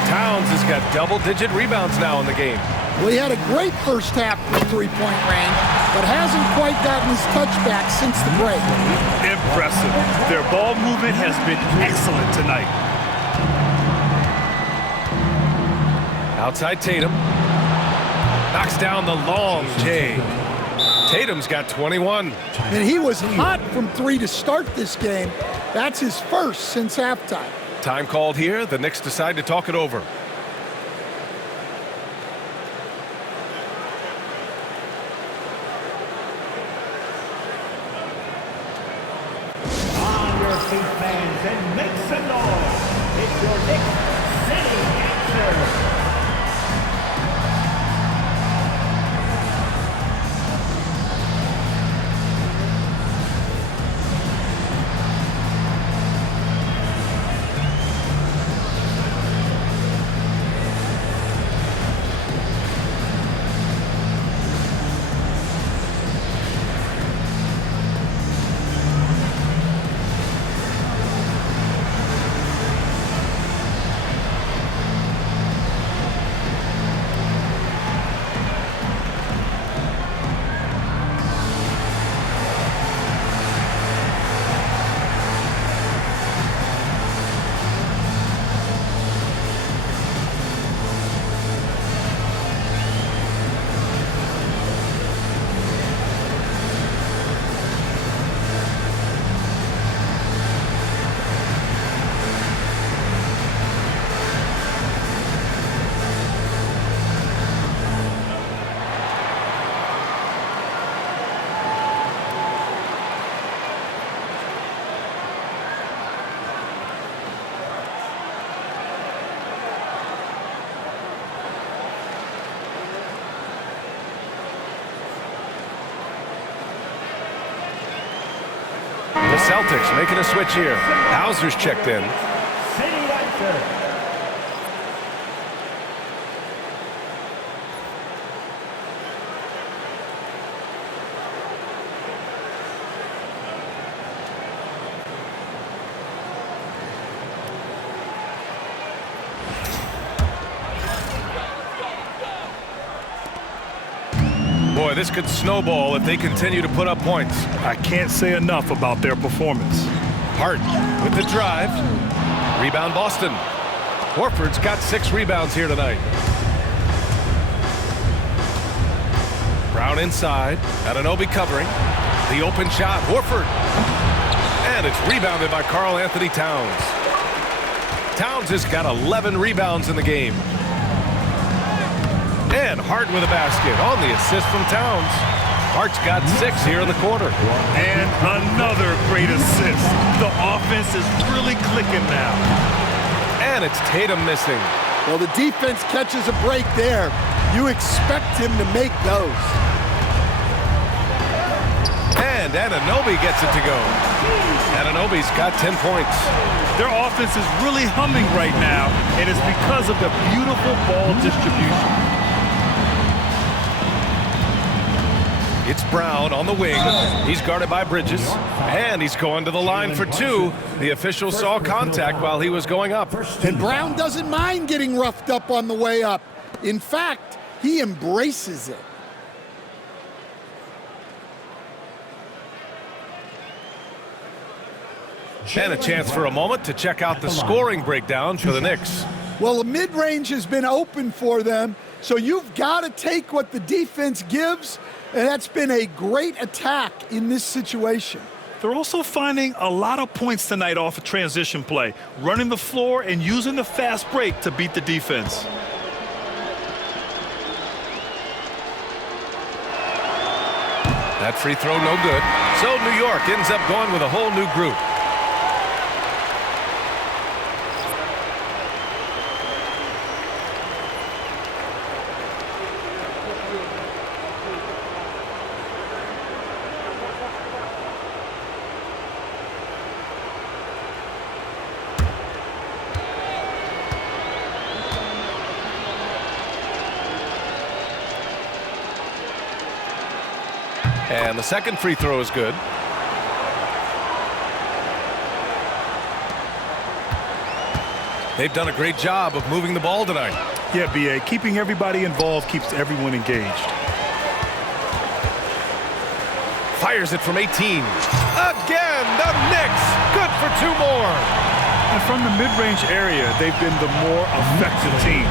Towns has got double-digit rebounds now in the game. Well, he had a great first half from three-point range, but hasn't quite gotten his touchback since the break. Impressive. Their ball movement has been excellent tonight. Outside Tatum. Knocks down the long J. Tatum's got 21. And he was hot from three to start this game. That's his first since halftime. Time called here. The Knicks decide to talk it over. On your feet, fans, and make some noise. It's your Knicks City answer. The Celtics making a switch here. Hauser's checked in. City answer. Boy, this could snowball if they continue to put up points. I can't say enough about their performance. Hart with the drive. Rebound Boston. Horford's got 6 rebounds here tonight. Brown inside. Anunoby covering. The open shot. Horford. And it's rebounded by Karl-Anthony Towns. Towns has got 11 rebounds in the game. And Hart with a basket on the assist from Towns. Hart's got 6 here in the quarter. And another great assist. The offense is really clicking now. And it's Tatum missing. Well, the defense catches a break there. You expect him to make those. And Anunoby gets it to go. Anunoby's got 10 points. Their offense is really humming right now, and it's because of the beautiful ball distribution. It's Brown on the wing. He's guarded by Bridges. And he's going to the line for 2. The official saw contact while he was going up. And Brown doesn't mind getting roughed up on the way up. In fact, he embraces it. And a chance for a moment to check out the scoring breakdown for the Knicks. Well, the mid-range has been open for them, so you've got to take what the defense gives, and that's been a great attack in this situation. They're also finding a lot of points tonight off of transition play, running the floor and using the fast break to beat the defense. That free throw no good. So New York ends up going with a whole new group. And the second free throw is good. They've done a great job of moving the ball tonight. Yeah, B.A. Keeping everybody involved keeps everyone engaged. Fires it from 18. Again, the Knicks. Good for 2 more. And from the mid-range area, they've been the more effective team.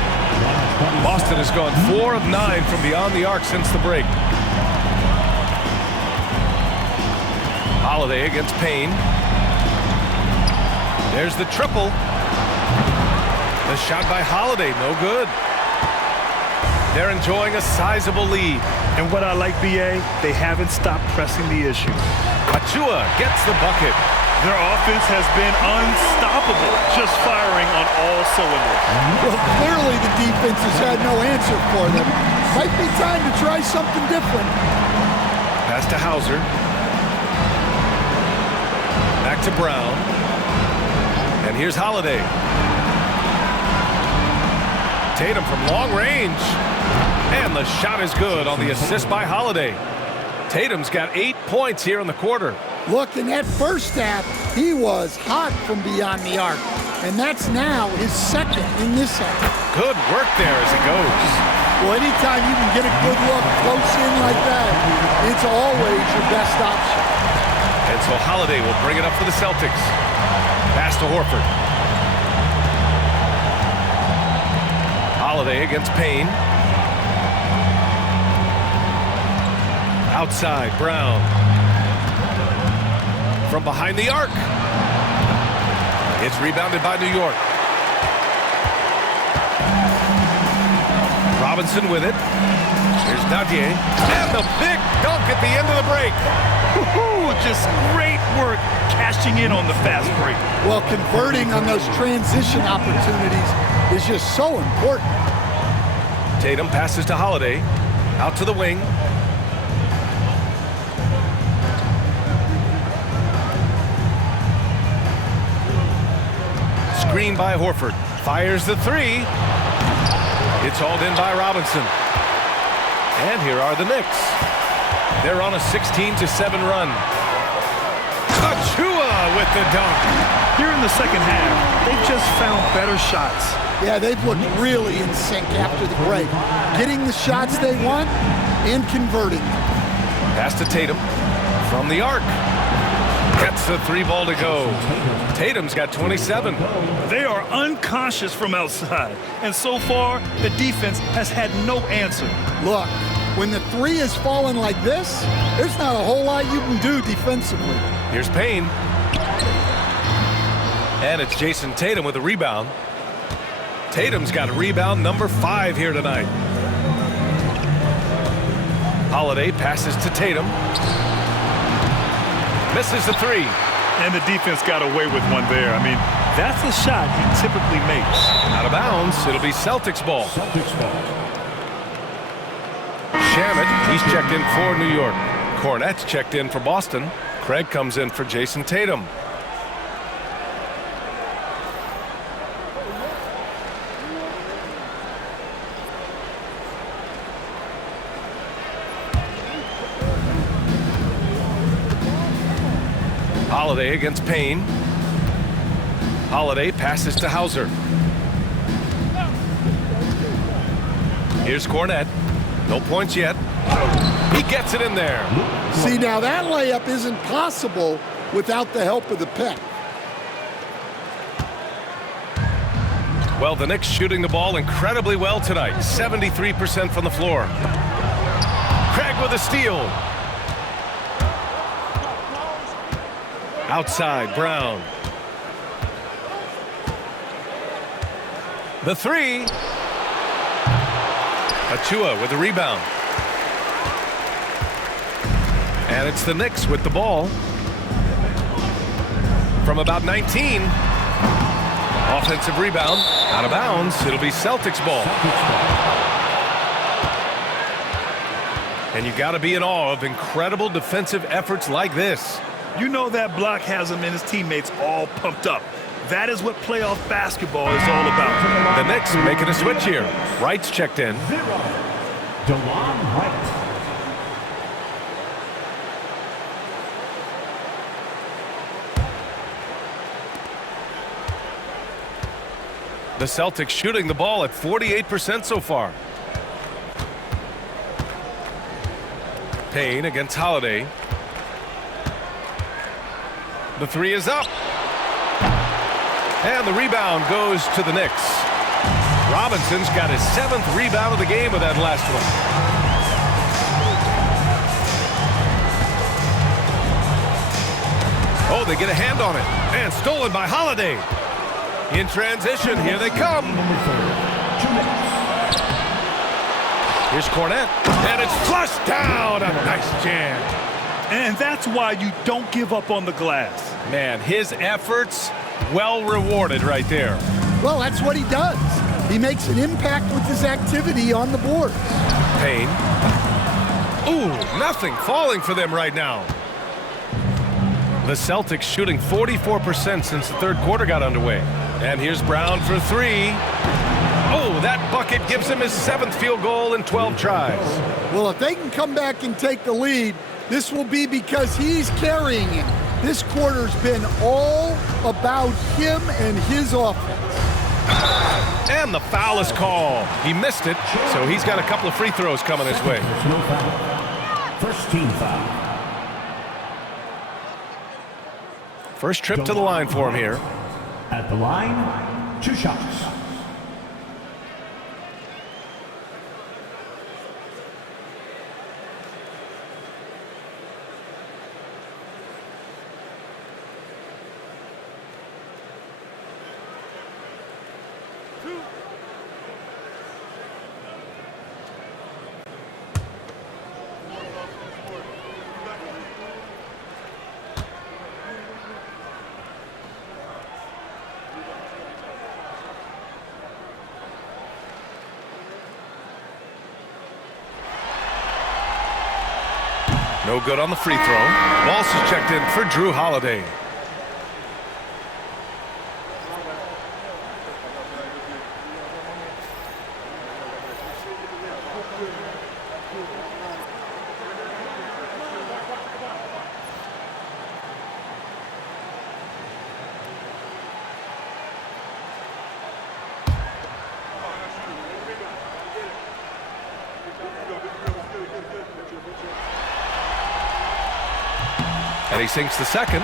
Boston has gone 4 of 9 from beyond the arc since the break. Holiday against Payne. There's the triple. The shot by Holiday, no good. They're enjoying a sizable lead. And what I like, B.A., they haven't stopped pressing the issue. Achua gets the bucket. Their offense has been unstoppable, just firing on all cylinders. Well, clearly the defense has had no answer for them. Might be time to try something different. Pass to Hauser. Back to Brown. And here's Holiday. Tatum from long range. And the shot is good on the assist by Holiday. Tatum's got 8 points here in the quarter. Look, in that first half, he was hot from beyond the arc. And that's now his second in this half. Good work there as it goes. Well, anytime you can get a good look close in like that, it's always your best option. And so Holiday will bring it up for the Celtics. Pass to Horford. Holiday against Payne. Outside, Brown. From behind the arc. It's rebounded by New York. Robinson with it. Here's Nadia. And the big dunk at the end of the break. Just great work cashing in on the fast break. Well, converting on those transition opportunities is just so important. Tatum passes to Holiday. Out to the wing. Screen by Horford. Fires the 3. It's hauled in by Robinson. And here are the Knicks. They're on a 16-7 run. Achua with the dunk. Here in the second half, they've just found better shots. Yeah, they've looked really in sync after the break. Getting the shots they want and converting them. Pass to Tatum from the arc. Gets the 3 ball to go. Tatum's got 27. They are unconscious from outside. And so far, the defense has had no answer. Look, when the 3 is falling like this, there's not a whole lot you can do defensively. Here's Payne. And it's Jason Tatum with a rebound. Tatum's got rebound number 5 here tonight. Holiday passes to Tatum. Misses the 3. And the defense got away with one there. I mean, that's a shot he typically makes. Out of bounds. It'll be Celtics ball. Shamet, he's checked in for New York. Cornette's checked in for Boston. Craig comes in for Jason Tatum. Holiday against Payne. Holiday passes to Hauser. Here's Cornette. No points yet. He gets it in there. See, now that layup isn't possible without the help of the pick. Well, the Knicks shooting the ball incredibly well tonight. 73% from the floor. Craig with a steal. Outside, Brown. The 3. Achua with the rebound. And it's the Knicks with the ball. From about 19. Offensive rebound. Out of bounds. It'll be Celtics ball. And you got to be in awe of incredible defensive efforts like this. You know that block has him and his teammates all pumped up. That is what playoff basketball is all about. The Knicks making a switch here. Wright's checked in. The Celtics shooting the ball at 48% so far. Payne against Holiday. The three is up. And the rebound goes to the Knicks. Robinson's got his 7th rebound of the game with that last one. Oh, they get a hand on it. And stolen by Holiday. In transition, here they come. Here's Cornette. And it's flushed down. A nice jam. And that's why you don't give up on the glass. Man, his efforts well rewarded right there. Well, that's what he does. He makes an impact with his activity on the board. Payne. Ooh, nothing falling for them right now. The Celtics shooting 44% since the third quarter got underway. And here's Brown for three. Oh, that bucket gives him his 7th field goal in 12 tries. Well, if they can come back and take the lead, this will be because he's carrying it. This quarter's been all about him and his offense. And the foul is called. He missed it, so he's got a couple of free throws coming his way. First team foul. First trip to the line for him here. At the line, 2 shots. No good on the free throw. Walsh is checked in for Drew Holiday. And he sinks the second.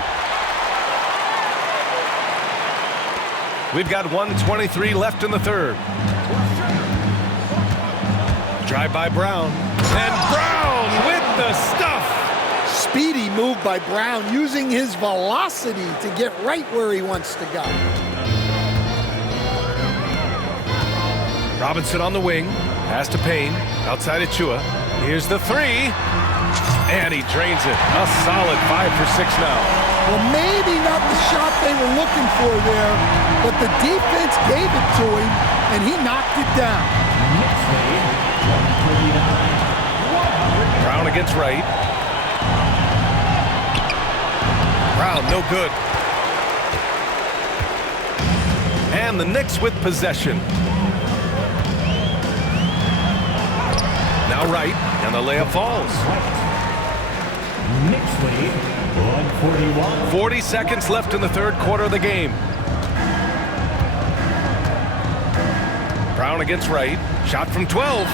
We've got 1:23 left in the third. Drive by Brown. And Brown with the stuff. Speedy move by Brown, using his velocity to get right where he wants to go. Robinson on the wing. Pass to Payne. Outside Achua. Here's the three. And he drains it. A solid 5 for 6 now. Well, maybe not the shot they were looking for there, but the defense gave it to him, and he knocked it down. Brown against Wright. Brown, no good. And the Knicks with possession. Now Wright, and the layup falls. Knicks lead, 141. 40 seconds left in the third quarter of the game. Brown against Wright. Shot from 12.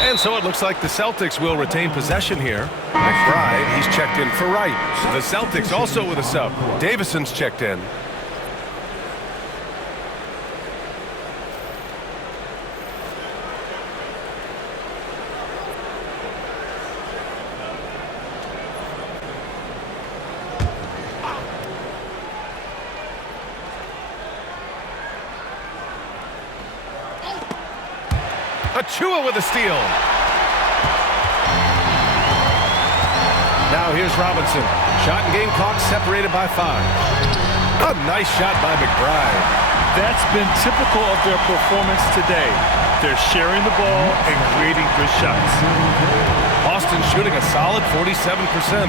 And so it looks like the Celtics will retain possession here. McBride, he's checked in for Wright. The Celtics also with a sub. Davison's checked in. Achua with a steal. Now here's Robinson. Shot and game clock separated by 5. A nice shot by McBride. That's been typical of their performance today. They're sharing the ball and creating good shots. Boston shooting a solid 47%.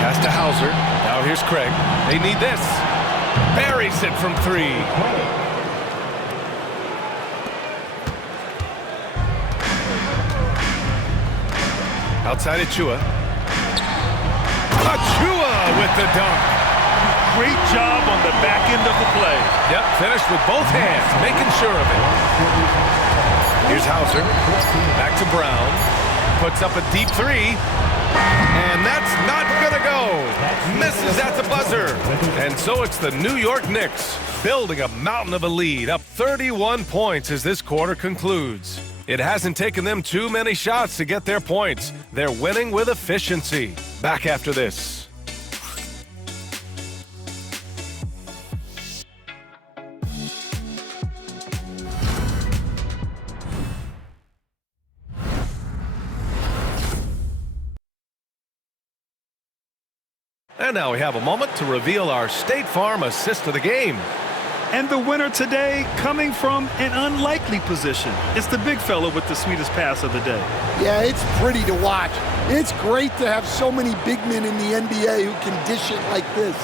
Pass to Hauser. Now here's Craig. They need this. Buries it from 3. Outside Achua. Achua with the dunk. great job on the back end of the play. Yep, finished with both hands, making sure of it. Here's Hauser. Back to Brown. Puts up a deep three. And that's not going to go. Misses at the buzzer. And so it's the New York Knicks building a mountain of a lead, up 31 points as this quarter concludes. It hasn't taken them too many shots to get their points. They're winning with efficiency. Back after this. And now we have a moment to reveal our State Farm assist of the game. And the winner today coming from an unlikely position. It's the big fella with the sweetest pass of the day. Yeah, it's pretty to watch. It's great to have so many big men in the NBA who can dish it like this.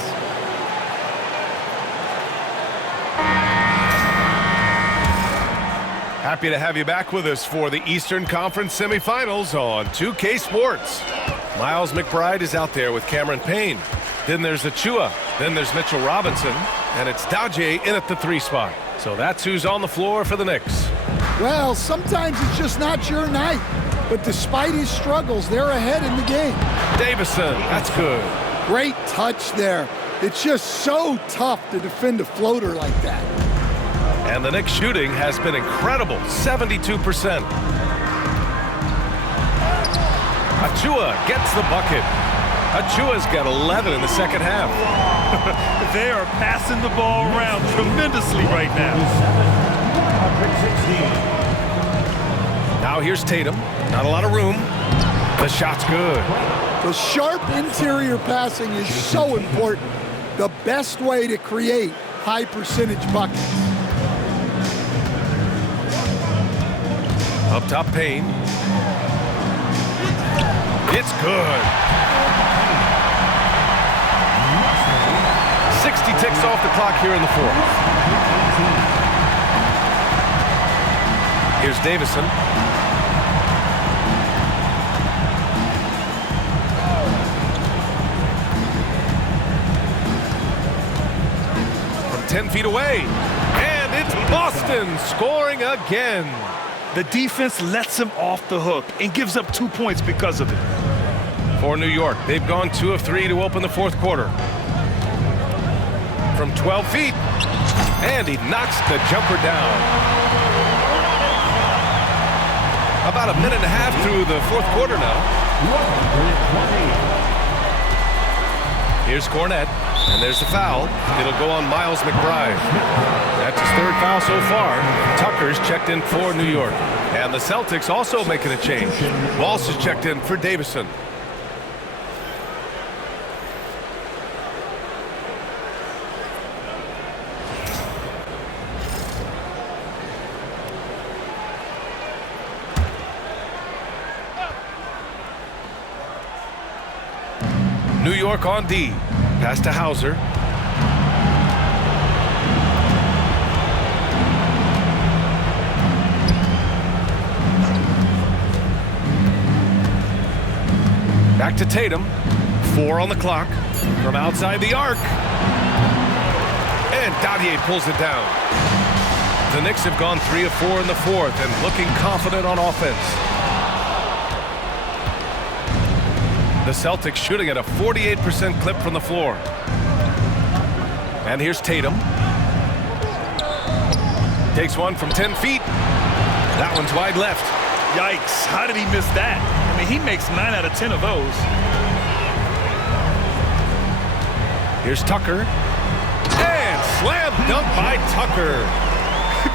Happy to have you back with us for the Eastern Conference Semifinals on 2K Sports. Miles McBride is out there with Cameron Payne. Then there's Achua. Then there's Mitchell Robinson. And it's Daje in at the 3 spot. So that's who's on the floor for the Knicks. Well, sometimes it's just not your night. But despite his struggles, they're ahead in the game. Davison, that's good. Great touch there. It's just so tough to defend a floater like that. And the Knicks shooting has been incredible, 72%. Achua gets the bucket. Achua's got 11 in the second half. They are passing the ball around tremendously right now. Now here's Tatum. Not a lot of room. The shot's good. The sharp interior passing is so important. The best way to create high percentage buckets. Up top, Payne. It's good. 60 ticks off the clock here in the fourth. Here's Davison. From 10 feet away. And it's Boston scoring again. The defense lets him off the hook and gives up 2 points because of it. For New York, they've gone 2 of 3 to open the fourth quarter. From 12 feet, and he knocks the jumper down. About a minute and a half through the fourth quarter now. Here's Cornette, and there's the foul. It'll go on Miles McBride. That's his 3rd foul so far. Tucker's checked in for New York. And the Celtics also making a change. Walsh is checked in for Davison. New York on D. Pass to Hauser. Back to Tatum. 4 on the clock. From outside the arc. And Daje pulls it down. The Knicks have gone 3 of 4 in the fourth and looking confident on offense. The Celtics shooting at a 48% clip from the floor. And here's Tatum. Takes one from 10 feet. That one's wide left. Yikes, how did he miss that? I mean, he makes 9 out of 10 of those. Here's Tucker. And slam dunk by Tucker.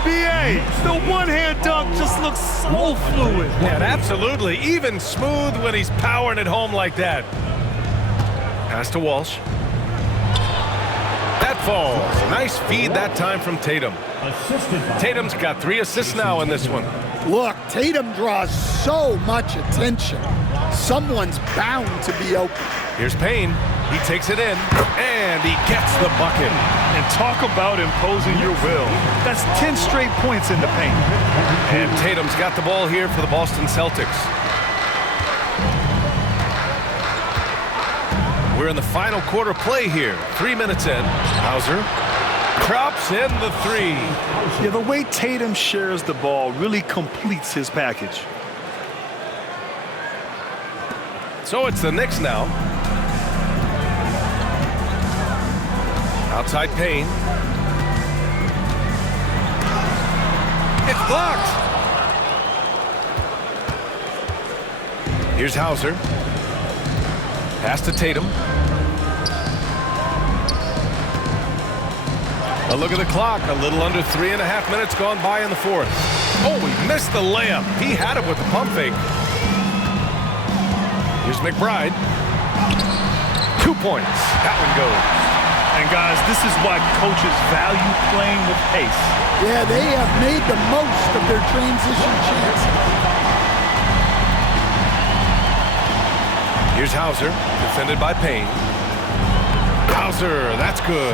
B.A., the one-hand dunk just looks so fluid. And absolutely, even smooth when he's powering it home like that. Pass to Walsh. That falls. Nice feed that time from Tatum. Tatum's got 3 assists now in this one. Look, Tatum draws so much attention. Someone's bound to be open. Here's Payne. He takes it in, and he gets the bucket. And talk about imposing your will. That's 10 straight points in the paint. And Tatum's got the ball here for the Boston Celtics. We're in the final quarter play here. 3 minutes in. Hauser drops in the three. Yeah, the way Tatum shares the ball really completes his package. So it's the Knicks now. Outside Payne. It's blocked. Here's Hauser. Pass to Tatum. A look at the clock. A little under 3.5 minutes gone by in the fourth. Oh, he missed the layup. He had it with the pump fake. Here's McBride. 2 points. That one goes. And guys, this is why coaches value playing with pace. Yeah, they have made the most of their transition chances. Here's Hauser, defended by Payne. Hauser, that's good.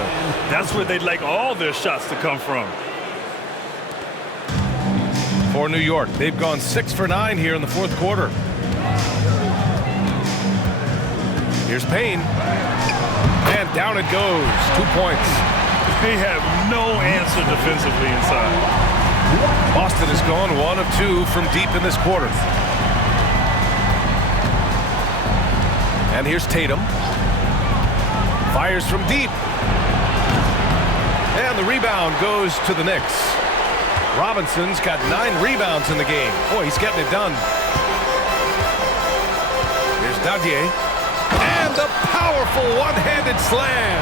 That's where they'd like all their shots to come from. For New York, they've gone 6 for 9 here in the fourth quarter. Here's Payne. And down it goes. 2 points. They have no answer defensively inside. Boston has gone 1 of 2 from deep in this quarter. And here's Tatum. Fires from deep. And the rebound goes to the Knicks. Robinson's got 9 rebounds in the game. Boy, he's getting it done. Here's Dadier. And the powerful one-handed slam.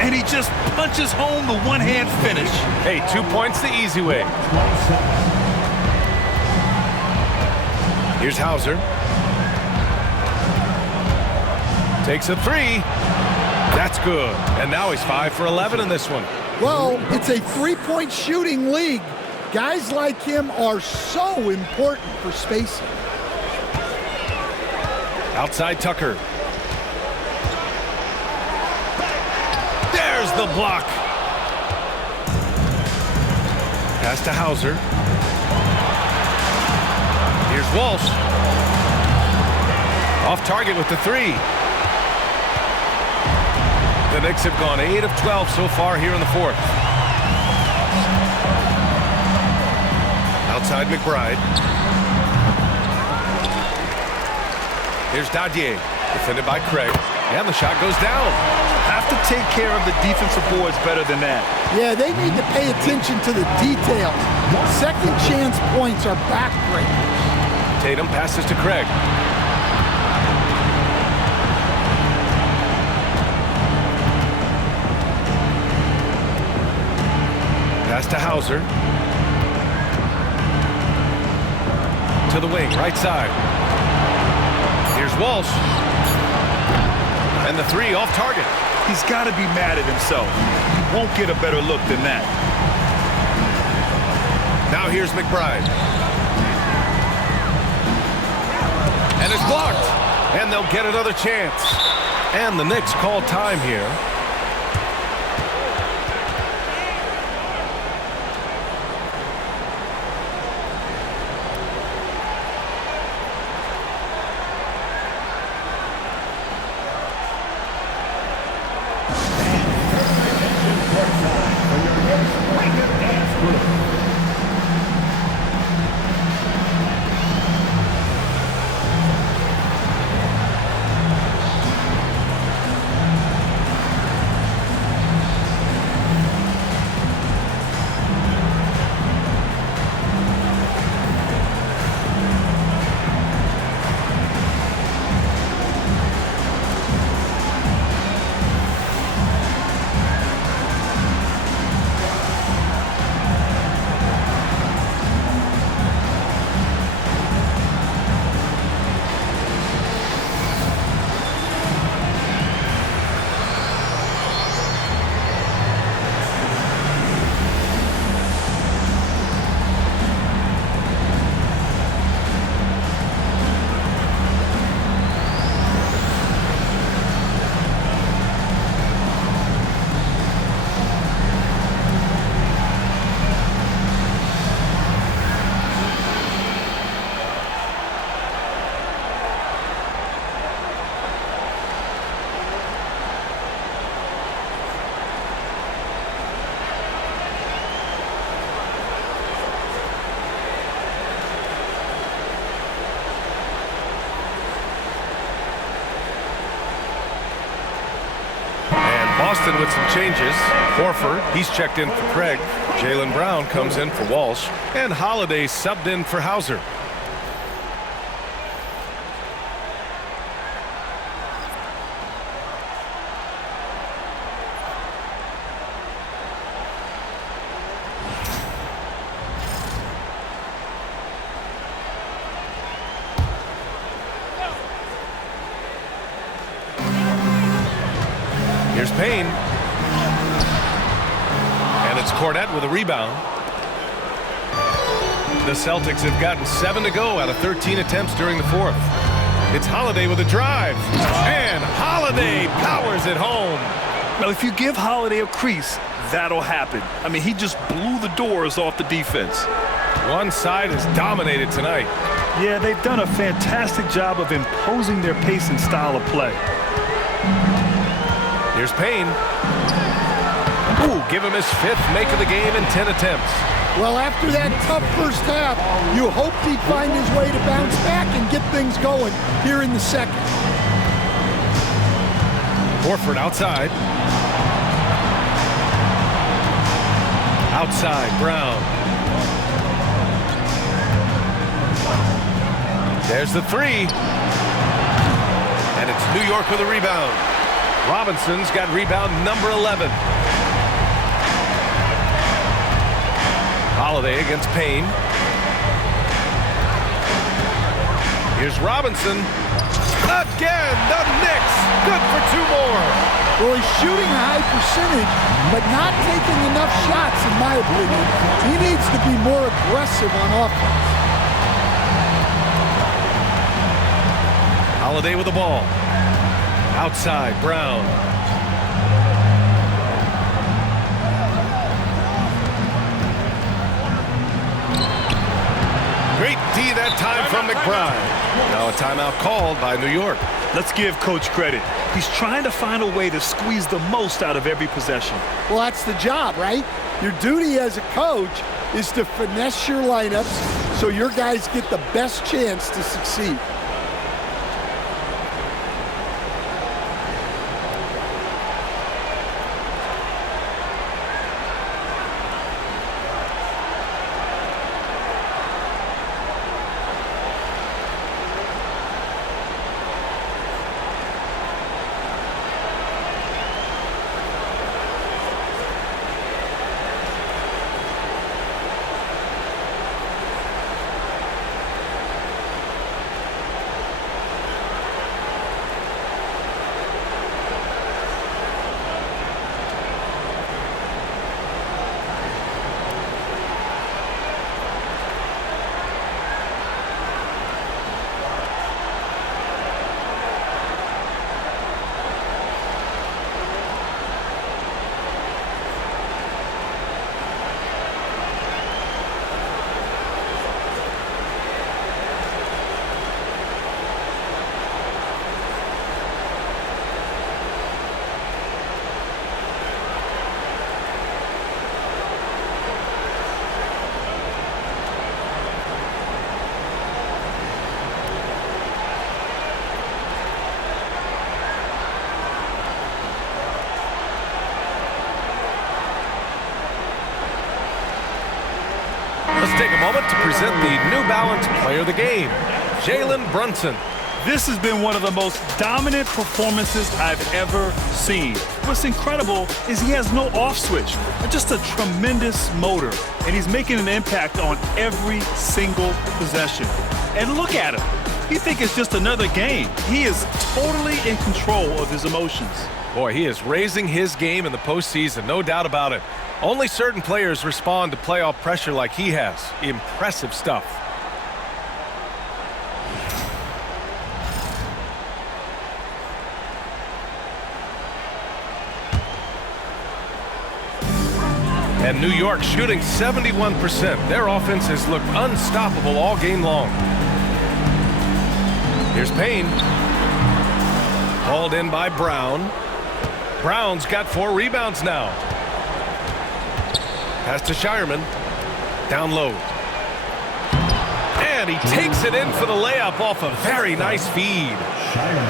And he just punches home the one-hand finish. Hey, 2 points the easy way. Here's Hauser. Takes a three. That's good. And now he's 5 for 11 in this one. Well, it's a three-point shooting league. Guys like him are so important for spacing. Outside Tucker. There's the block. Pass to Hauser. Here's Walsh. Off target with the three. The Knicks have gone 8 of 12 so far here in the fourth. Outside McBride. Here's Dadier, defended by Craig, and the shot goes down. Have to take care of the defensive boards better than that. Yeah, they need to pay attention to the details. Second chance points are backbreakers. Tatum passes to Craig. Pass to Hauser. To the wing, right side. Here's Walsh. And the three off target. He's got to be mad at himself. He won't get a better look than that. Now here's McBride. And it's blocked. And they'll get another chance. And the Knicks call time here. Boston with some changes. Horford, he's checked in for Craig. Jaylen Brown comes in for Walsh. And Holiday subbed in for Hauser. Here's Payne. And it's Cornette with a rebound. The Celtics have gotten 7 to go out of 13 attempts during the fourth. It's Holiday with a drive. And Holiday powers it home. Well, if you give Holiday a crease, that'll happen. I mean, he just blew the doors off the defense. One side is dominated tonight. Yeah, they've done a fantastic job of imposing their pace and style of play. Here's Payne. Ooh, give him his 5th make of the game in 10 attempts. Well, after that tough first half, you hoped he'd find his way to bounce back and get things going here in the second. Horford outside. Outside, Brown. There's the 3. And it's New York with a rebound. Robinson's got rebound number 11. Holiday against Payne. Here's Robinson. Again, the Knicks. Good for 2 more. Well, he's shooting a high percentage, but not taking enough shots, in my opinion. He needs to be more aggressive on offense. Holiday with the ball. Outside, Brown. Great D that time from McBride. Now a timeout called by New York. Let's give Coach credit. He's trying to find a way to squeeze the most out of every possession. Well, that's the job, right? Your duty as a coach is to finesse your lineups so your guys get the best chance to succeed. Take a moment to present the New Balance Player of the Game, Jalen Brunson. This has been one of the most dominant performances I've ever seen. What's incredible is he has no off switch, just a tremendous motor, and he's making an impact on every single possession. And look at him. You think it's just another game. He is totally in control of his emotions. Boy, he is raising his game in the postseason, no doubt about it. Only certain players respond to playoff pressure like he has. Impressive stuff. And New York shooting 71%. Their offense has looked unstoppable all game long. Here's Payne. Hauled in by Brown. Brown's got 4 rebounds now. Pass to Shireman. Down low. And he takes it in for the layup off a very nice feed.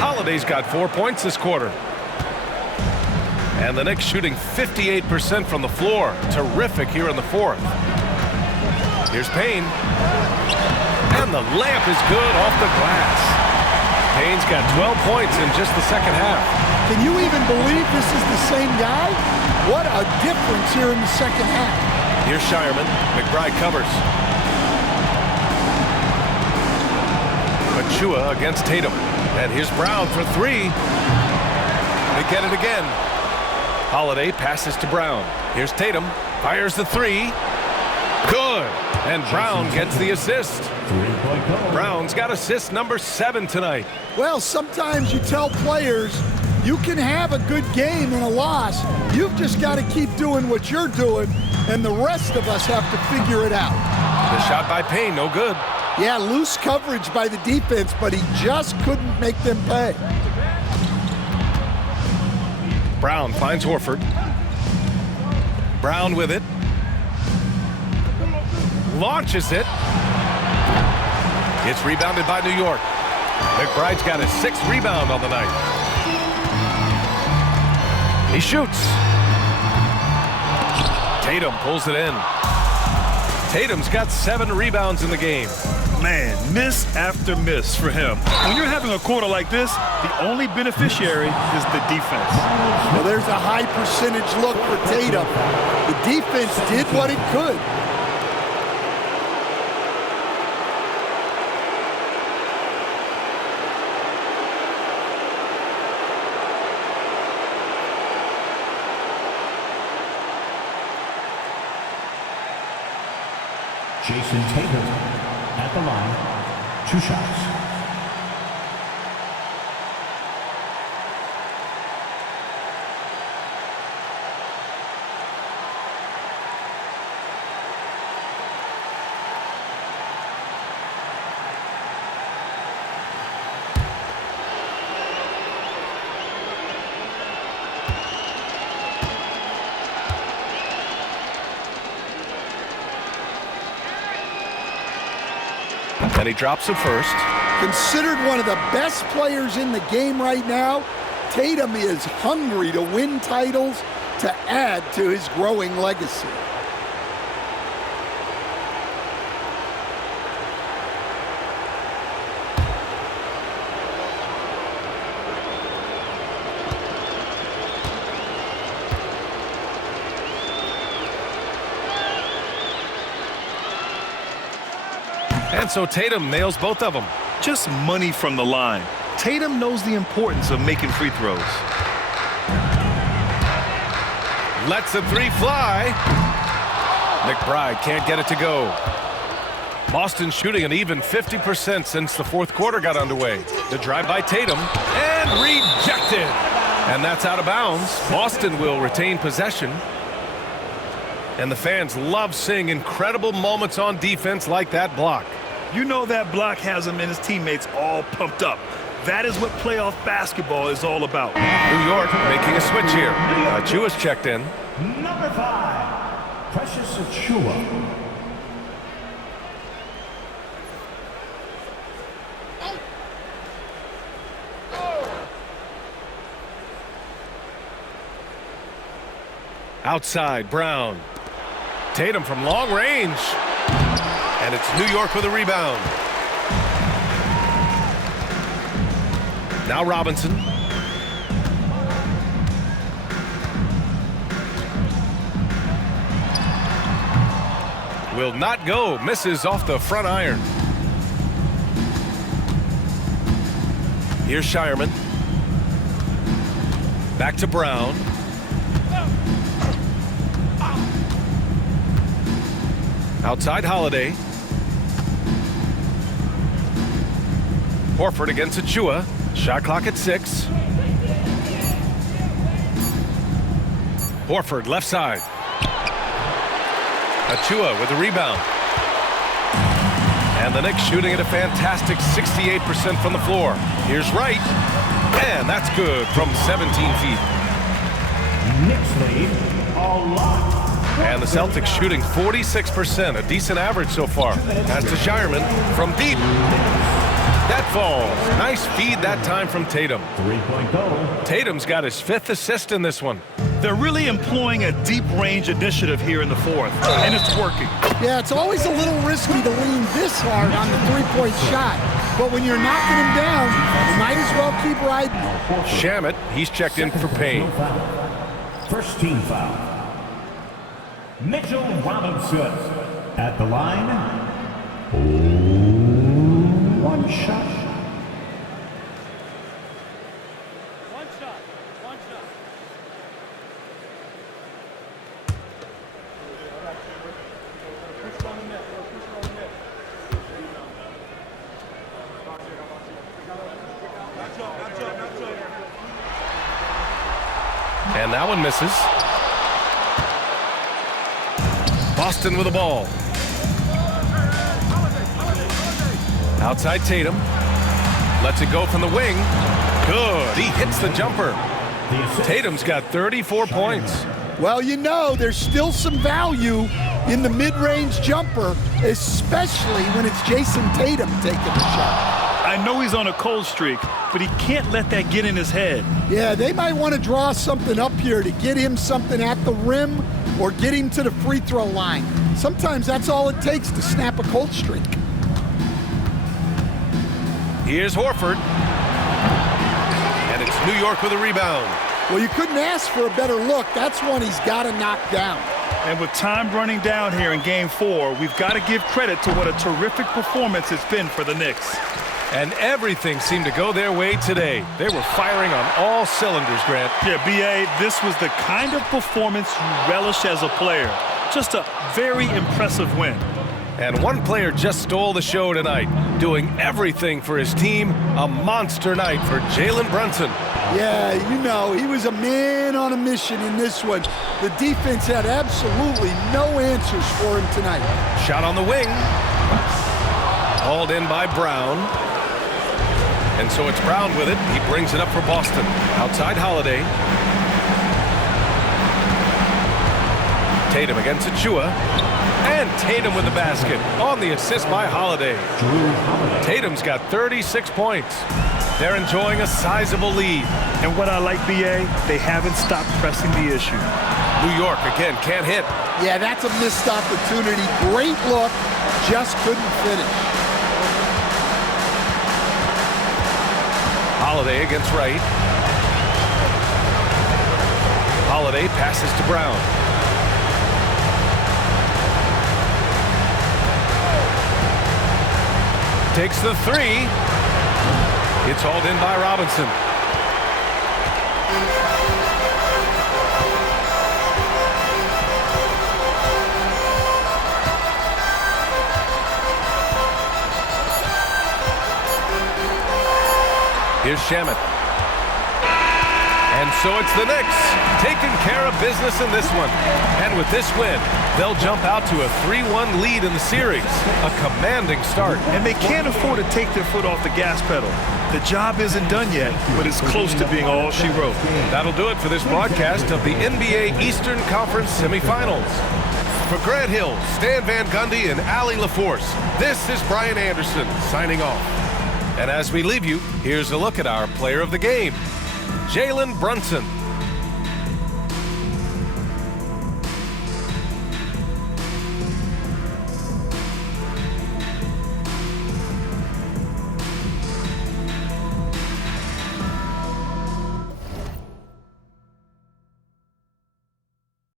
Holiday's got 4 points this quarter. And the Knicks shooting 58% from the floor. Terrific here in the fourth. Here's Payne. And the layup is good off the glass. Payne's got 12 points in just the second half. Can you even believe this is the same guy? What a difference here in the second half. Here's Shireman. McBride covers. Achua against Tatum. And here's Brown for three. They get it again. Holiday passes to Brown. Here's Tatum. Fires the three. Good. And Brown gets the assist. Brown's got assist number 7 tonight. Well, sometimes you tell players you can have a good game and a loss. You've just got to keep doing what you're doing, and the rest of us have to figure it out. The shot by Payne, no good. Yeah, loose coverage by the defense, but he just couldn't make them pay. Brown finds Horford. Brown with it. Launches it. It's rebounded by New York. McBride's got his 6th rebound on the night. He shoots. Tatum pulls it in. Tatum's got 7 rebounds in the game. Man, miss after miss for him. When you're having a quarter like this, the only beneficiary is the defense. Well, there's a high percentage look for Tatum. The defense did what it could. Jason Tatum at the line, 2 shots. And he drops it first. Considered one of the best players in the game right now, Tatum is hungry to win titles to add to his growing legacy. And so Tatum nails both of them. Just money from the line. Tatum knows the importance of making free throws. Lets the three fly. McBride can't get it to go. Boston shooting an even 50% since the fourth quarter got underway. The drive by Tatum and rejected. And that's out of bounds. Boston will retain possession. And the fans love seeing incredible moments on defense like that block. You know that block has him and his teammates all pumped up. That is what playoff basketball is all about. New York making a switch here. Achua's checked in. Number 5, Precious Achua. Outside, Brown. Tatum from long range. And it's New York with a rebound. Now Robinson. Will not go. Misses off the front iron. Here's Shireman. Back to Brown. Outside Holiday. Horford against Achua. Shot clock at 6. Horford left side. Achua with the rebound. And the Knicks shooting at a fantastic 68% from the floor. Here's Wright. And that's good from 17 feet. Knicks lead a lot. And the Celtics shooting 46%, a decent average so far. Pass to Shireman from deep. That falls. Nice feed that time from Tatum. 3-point goal. Tatum's got his 5th assist in this one. They're really employing a deep range initiative here in the fourth, and it's working. Yeah, it's always a little risky to lean this hard on the three-point shot. But when you're knocking him down, you might as well keep riding him. Shamet, he's checked in for Payne. First team foul. Mitchell Robinson at the line. One shot. And that one misses. Boston with the ball. Outside Tatum. Lets it go from the wing. Good. He hits the jumper. Tatum's got 34 points. Well, you know, there's still some value in the mid-range jumper, especially when it's Jason Tatum taking the shot. I know he's on a cold streak, but he can't let that get in his head. Yeah, they might want to draw something up here to get him something at the rim or get him to the free throw line. Sometimes that's all it takes to snap a cold streak. Here's Horford. And it's New York with a rebound. Well, you couldn't ask for a better look. That's one he's got to knock down. And with time running down here in Game 4, we've got to give credit to what a terrific performance it's been for the Knicks. And everything seemed to go their way today. They were firing on all cylinders, Grant. Yeah, B.A., this was the kind of performance you relish as a player. Just a very impressive win. And one player just stole the show tonight, doing everything for his team. A monster night for Jalen Brunson. Yeah, you know, he was a man on a mission in this one. The defense had absolutely no answers for him tonight. Shot on the wing. Hauled in by Brown. And so it's Brown with it. He brings it up for Boston. Outside Holiday. Tatum against Achua. And Tatum with the basket on the assist by Holiday. Tatum's got 36 points. They're enjoying a sizable lead. And what I like, B.A., they haven't stopped pressing the issue. New York, again, can't hit. Yeah, that's a missed opportunity. Great look, just couldn't finish. Holiday against Wright. Holiday passes to Brown. Takes the three. It's hauled in by Robinson. Here's Shamet. And so it's the Knicks taking care of business in this one. And with this win, they'll jump out to a 3-1 lead in the series. A commanding start. And they can't afford to take their foot off the gas pedal. The job isn't done yet, but it's close to being all she wrote. That'll do it for this broadcast of the NBA Eastern Conference Semifinals. For Grant Hill, Stan Van Gundy, and Allie LaForce, this is Brian Anderson signing off. And as we leave you, here's a look at our player of the game, Jalen Brunson.